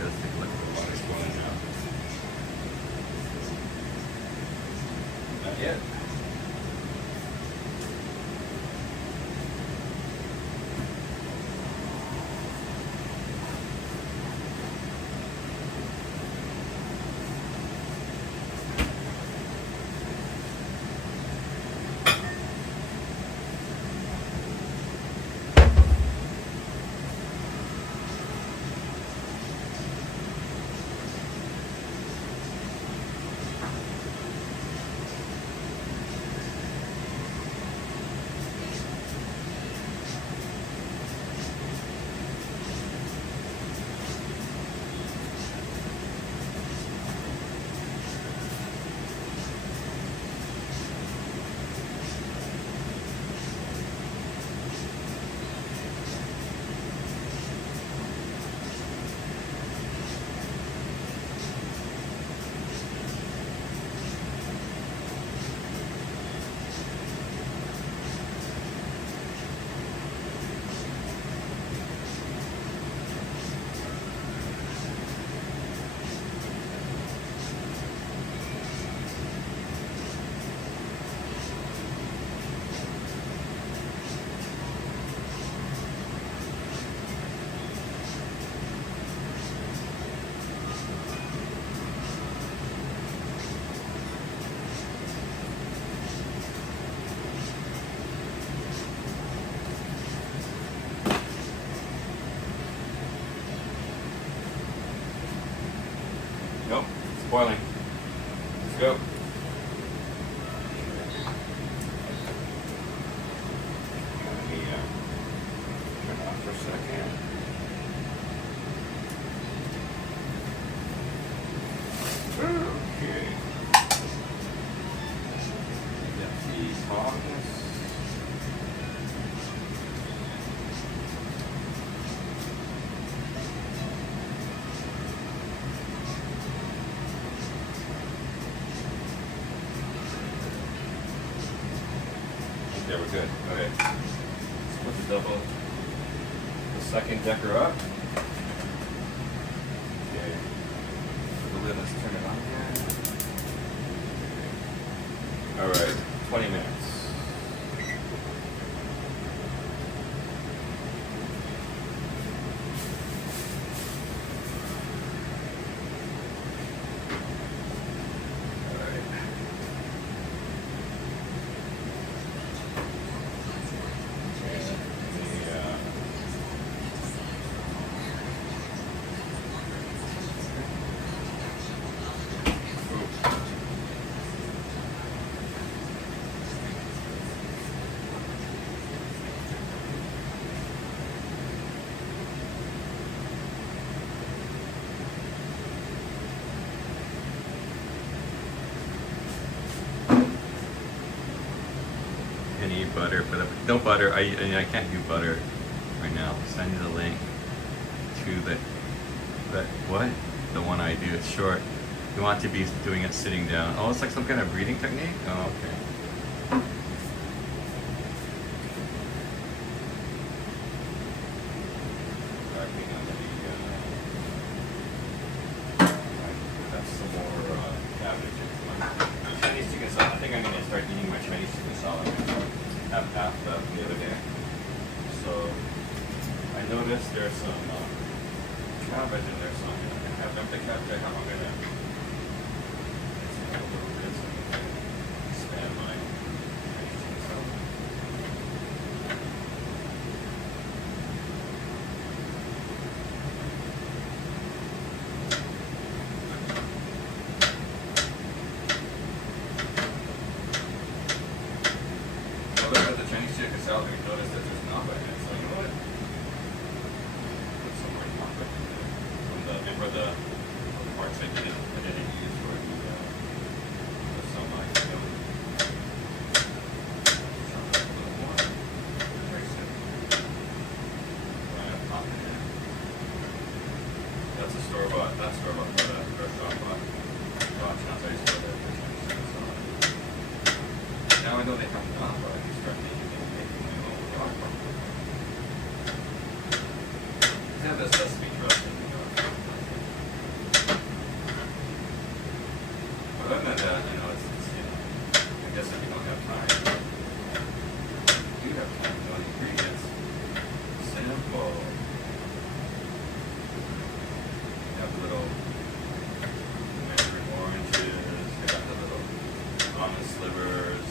Let's take a look at the water's going now. Not yet. songs. Okay, we're good. Okay. So let's double the second decker up. Okay. For the lid, let's turn it on here. Alright, 20 minutes. Any butter for the no butter. I can't do butter right now. Send you the link to the what the one I do. It's short. You want to be doing it sitting down. Oh, it's like some kind of breathing technique. Oh, okay. That's some more cabbage. Chinese chicken salad. I think I'm gonna start eating my Chinese chicken salad. Have half that the other day. So I noticed there's some cabbage in there, so I'm gonna have them the cabbage. I'm gonna a little bit so I can expand my Chinese chicken salad. Look at the Chinese chicken salad and notice that there's not right in it. So you know what? Put some more not right in there. Remember the parts I didn't use for the some chili. Chop that a little more. Very simple. Pop it in. That's a store-bought. That's store-bought for the restaurant bought. Gosh, not very store-bought for Chinese chicken salad. Now I know they have not, but I can start making my own dog. They have this recipe trust in New York. But other than that, I know it's I guess if you don't have time, you do have time to know the ingredients. Simple. You have the little mandarin oranges, you got the little almond slivers.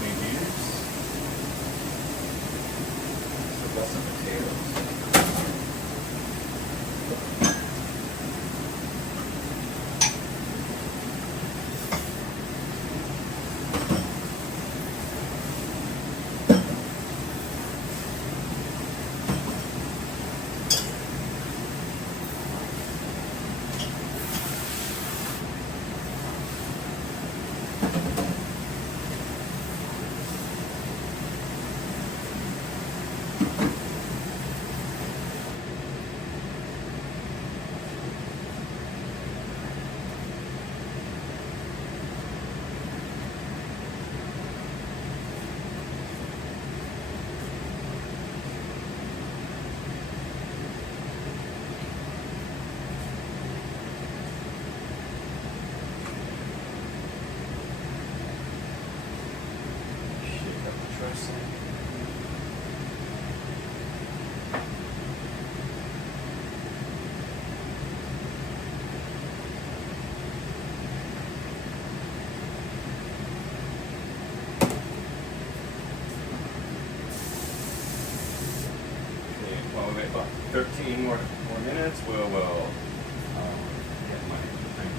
we use the best of potatoes. Shake up the dressing. Okay, while we wait about 13 more minutes, we'll get my thing.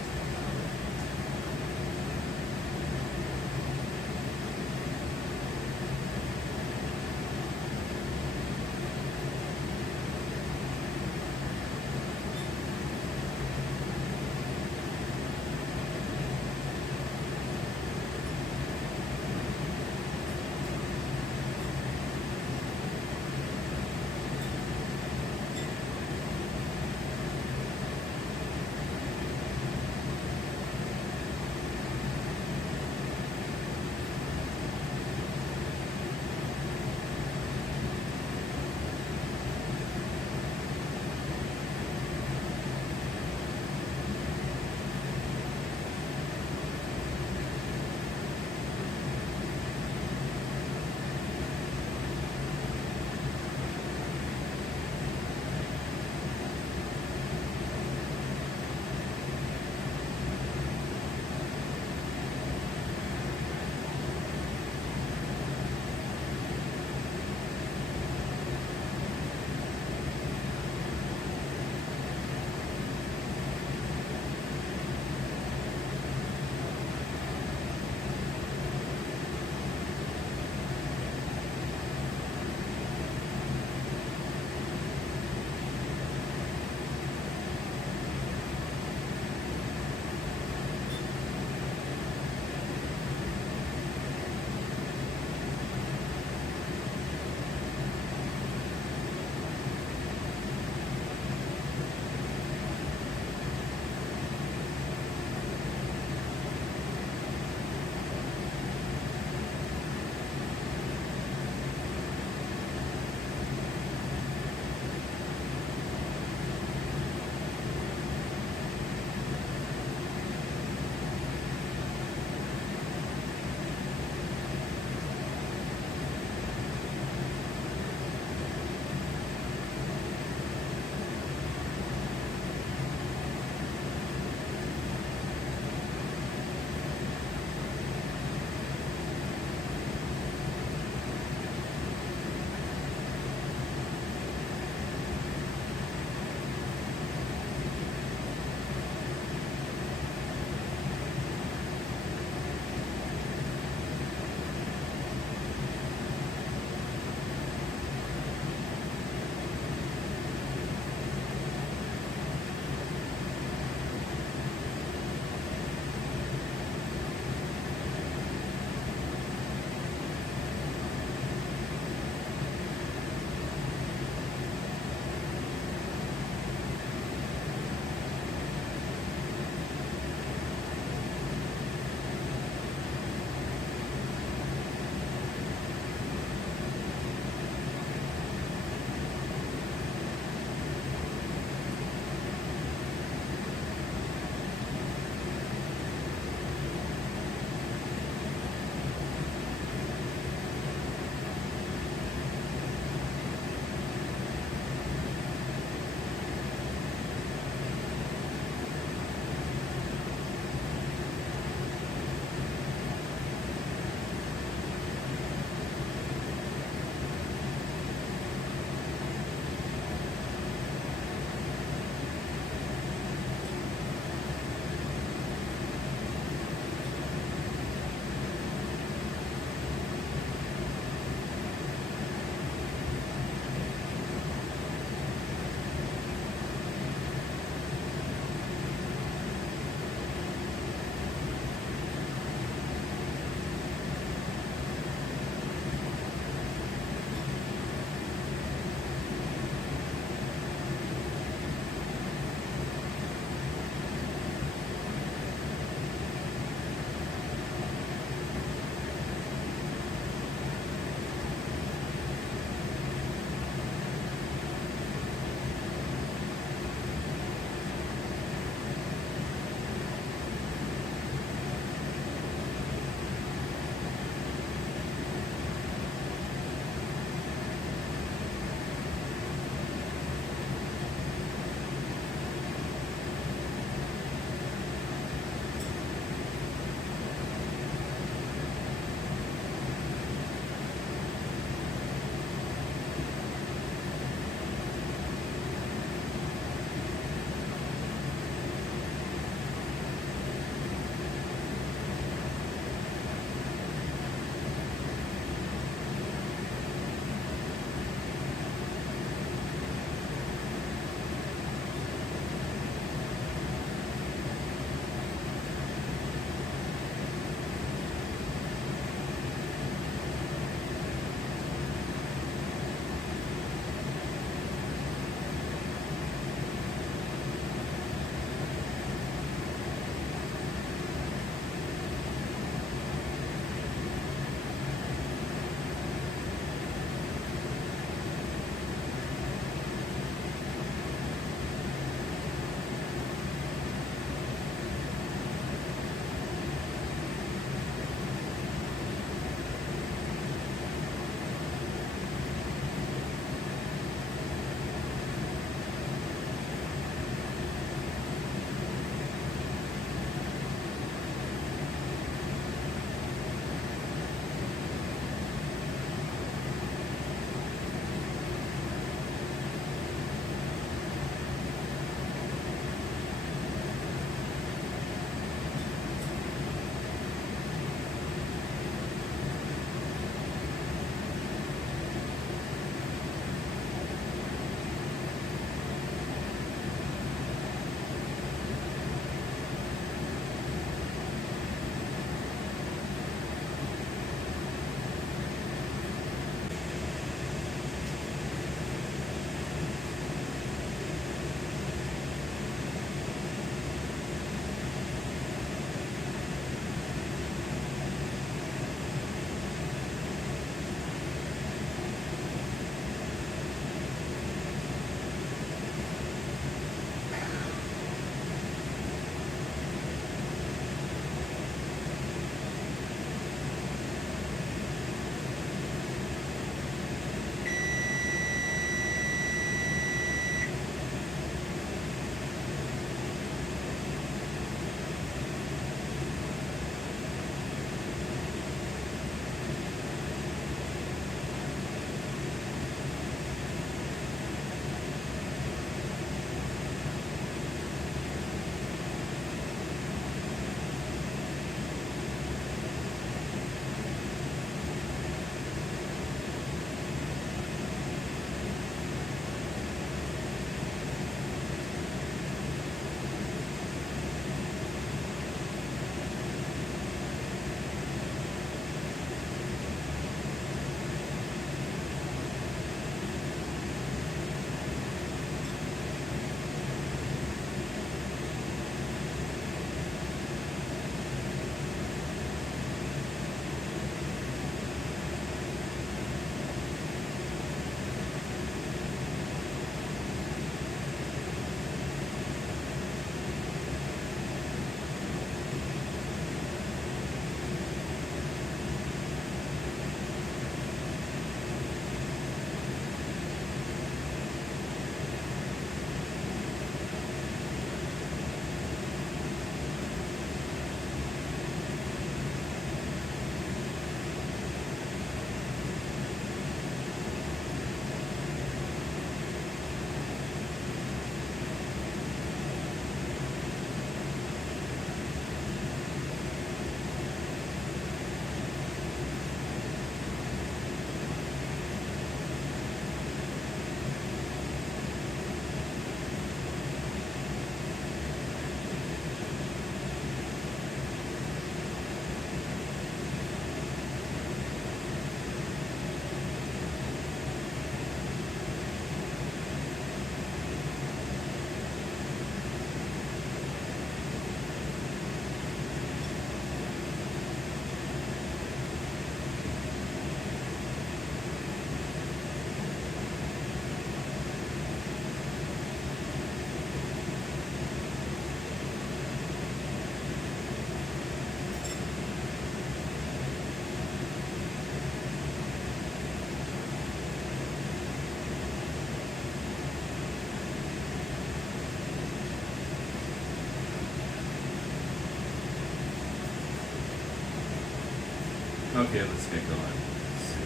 Okay, let's get going. Let's see.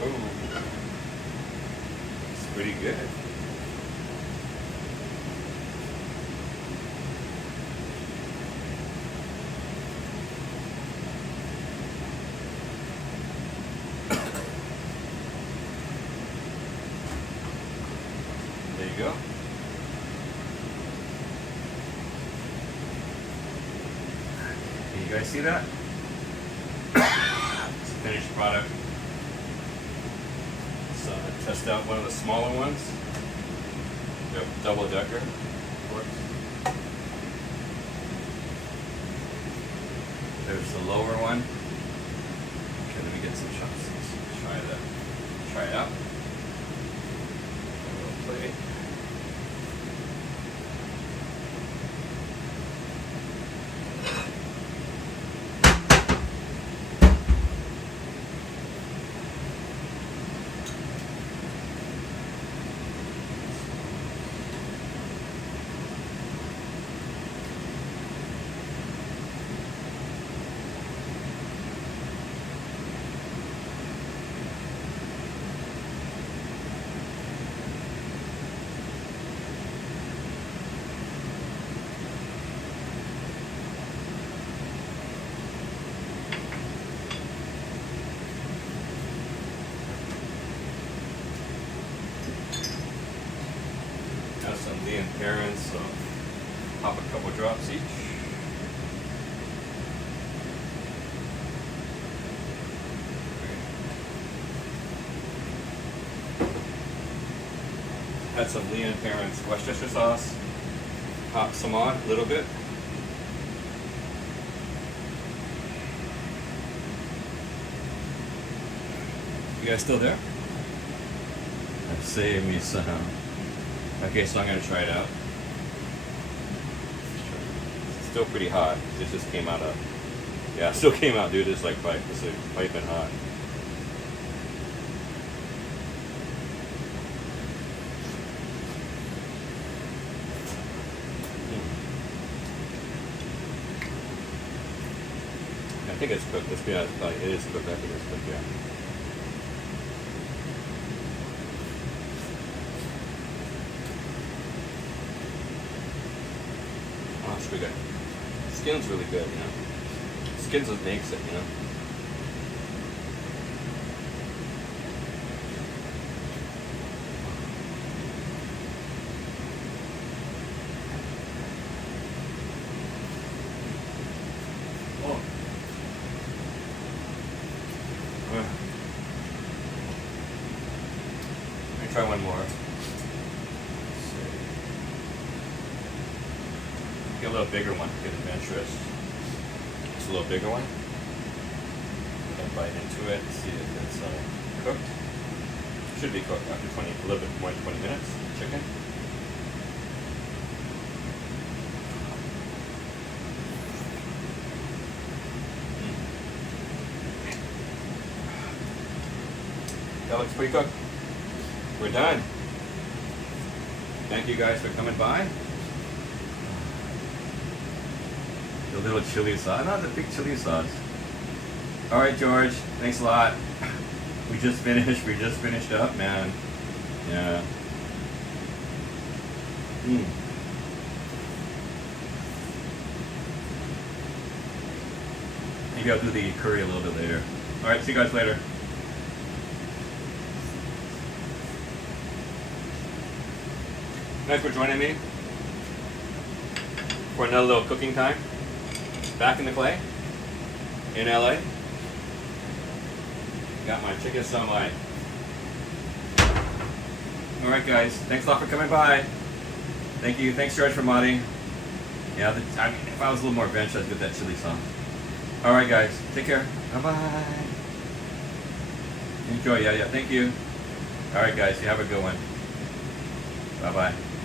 Oh, it's pretty good. There you go. Can you guys see that? It's a finished product. So test out one of the smaller ones. Yep, double decker. Works. There's the lower one. Okay, let me get some shots. Let's try that. Try it out. We'll play. Have some Lean parents, so pop a couple drops each. Add some Lean parents Worcestershire sauce. Pop some on a little bit. You guys still there? Save me some. Okay, so I'm gonna try it out. It's still pretty hot. It just came out of, yeah, it still came out, dude. It's like it's like piping hot. I think it's cooked. Let's be honest, it is cooked. I think it's cooked, yeah. Oh, it's pretty good. Skin's really good, you know. Skin's what makes it, you know. Oh. Let me try one more. Get a little bigger one, get adventurous. Just a little bigger one. And bite into it, see if it's cooked. Should be cooked after a little bit more than 20 minutes. Chicken. That looks pretty cooked. We're done. Thank you guys for coming by. The little chili sauce, not the big chili sauce. All right, George, thanks a lot. We just finished up, man. Yeah. Maybe I'll do the curry a little bit later. All right, see you guys later. Thanks for joining me for another little cooking time. Back in the clay in LA. Got my chicken somewhere. Alright guys, thanks a lot for coming by. Thank you. Thanks George for modding. Yeah, I mean, if I was a little more adventurous, I'd get that chili sauce. Alright guys, take care. Bye bye. Enjoy, yeah, thank you. Alright guys, you have a good one. Bye bye.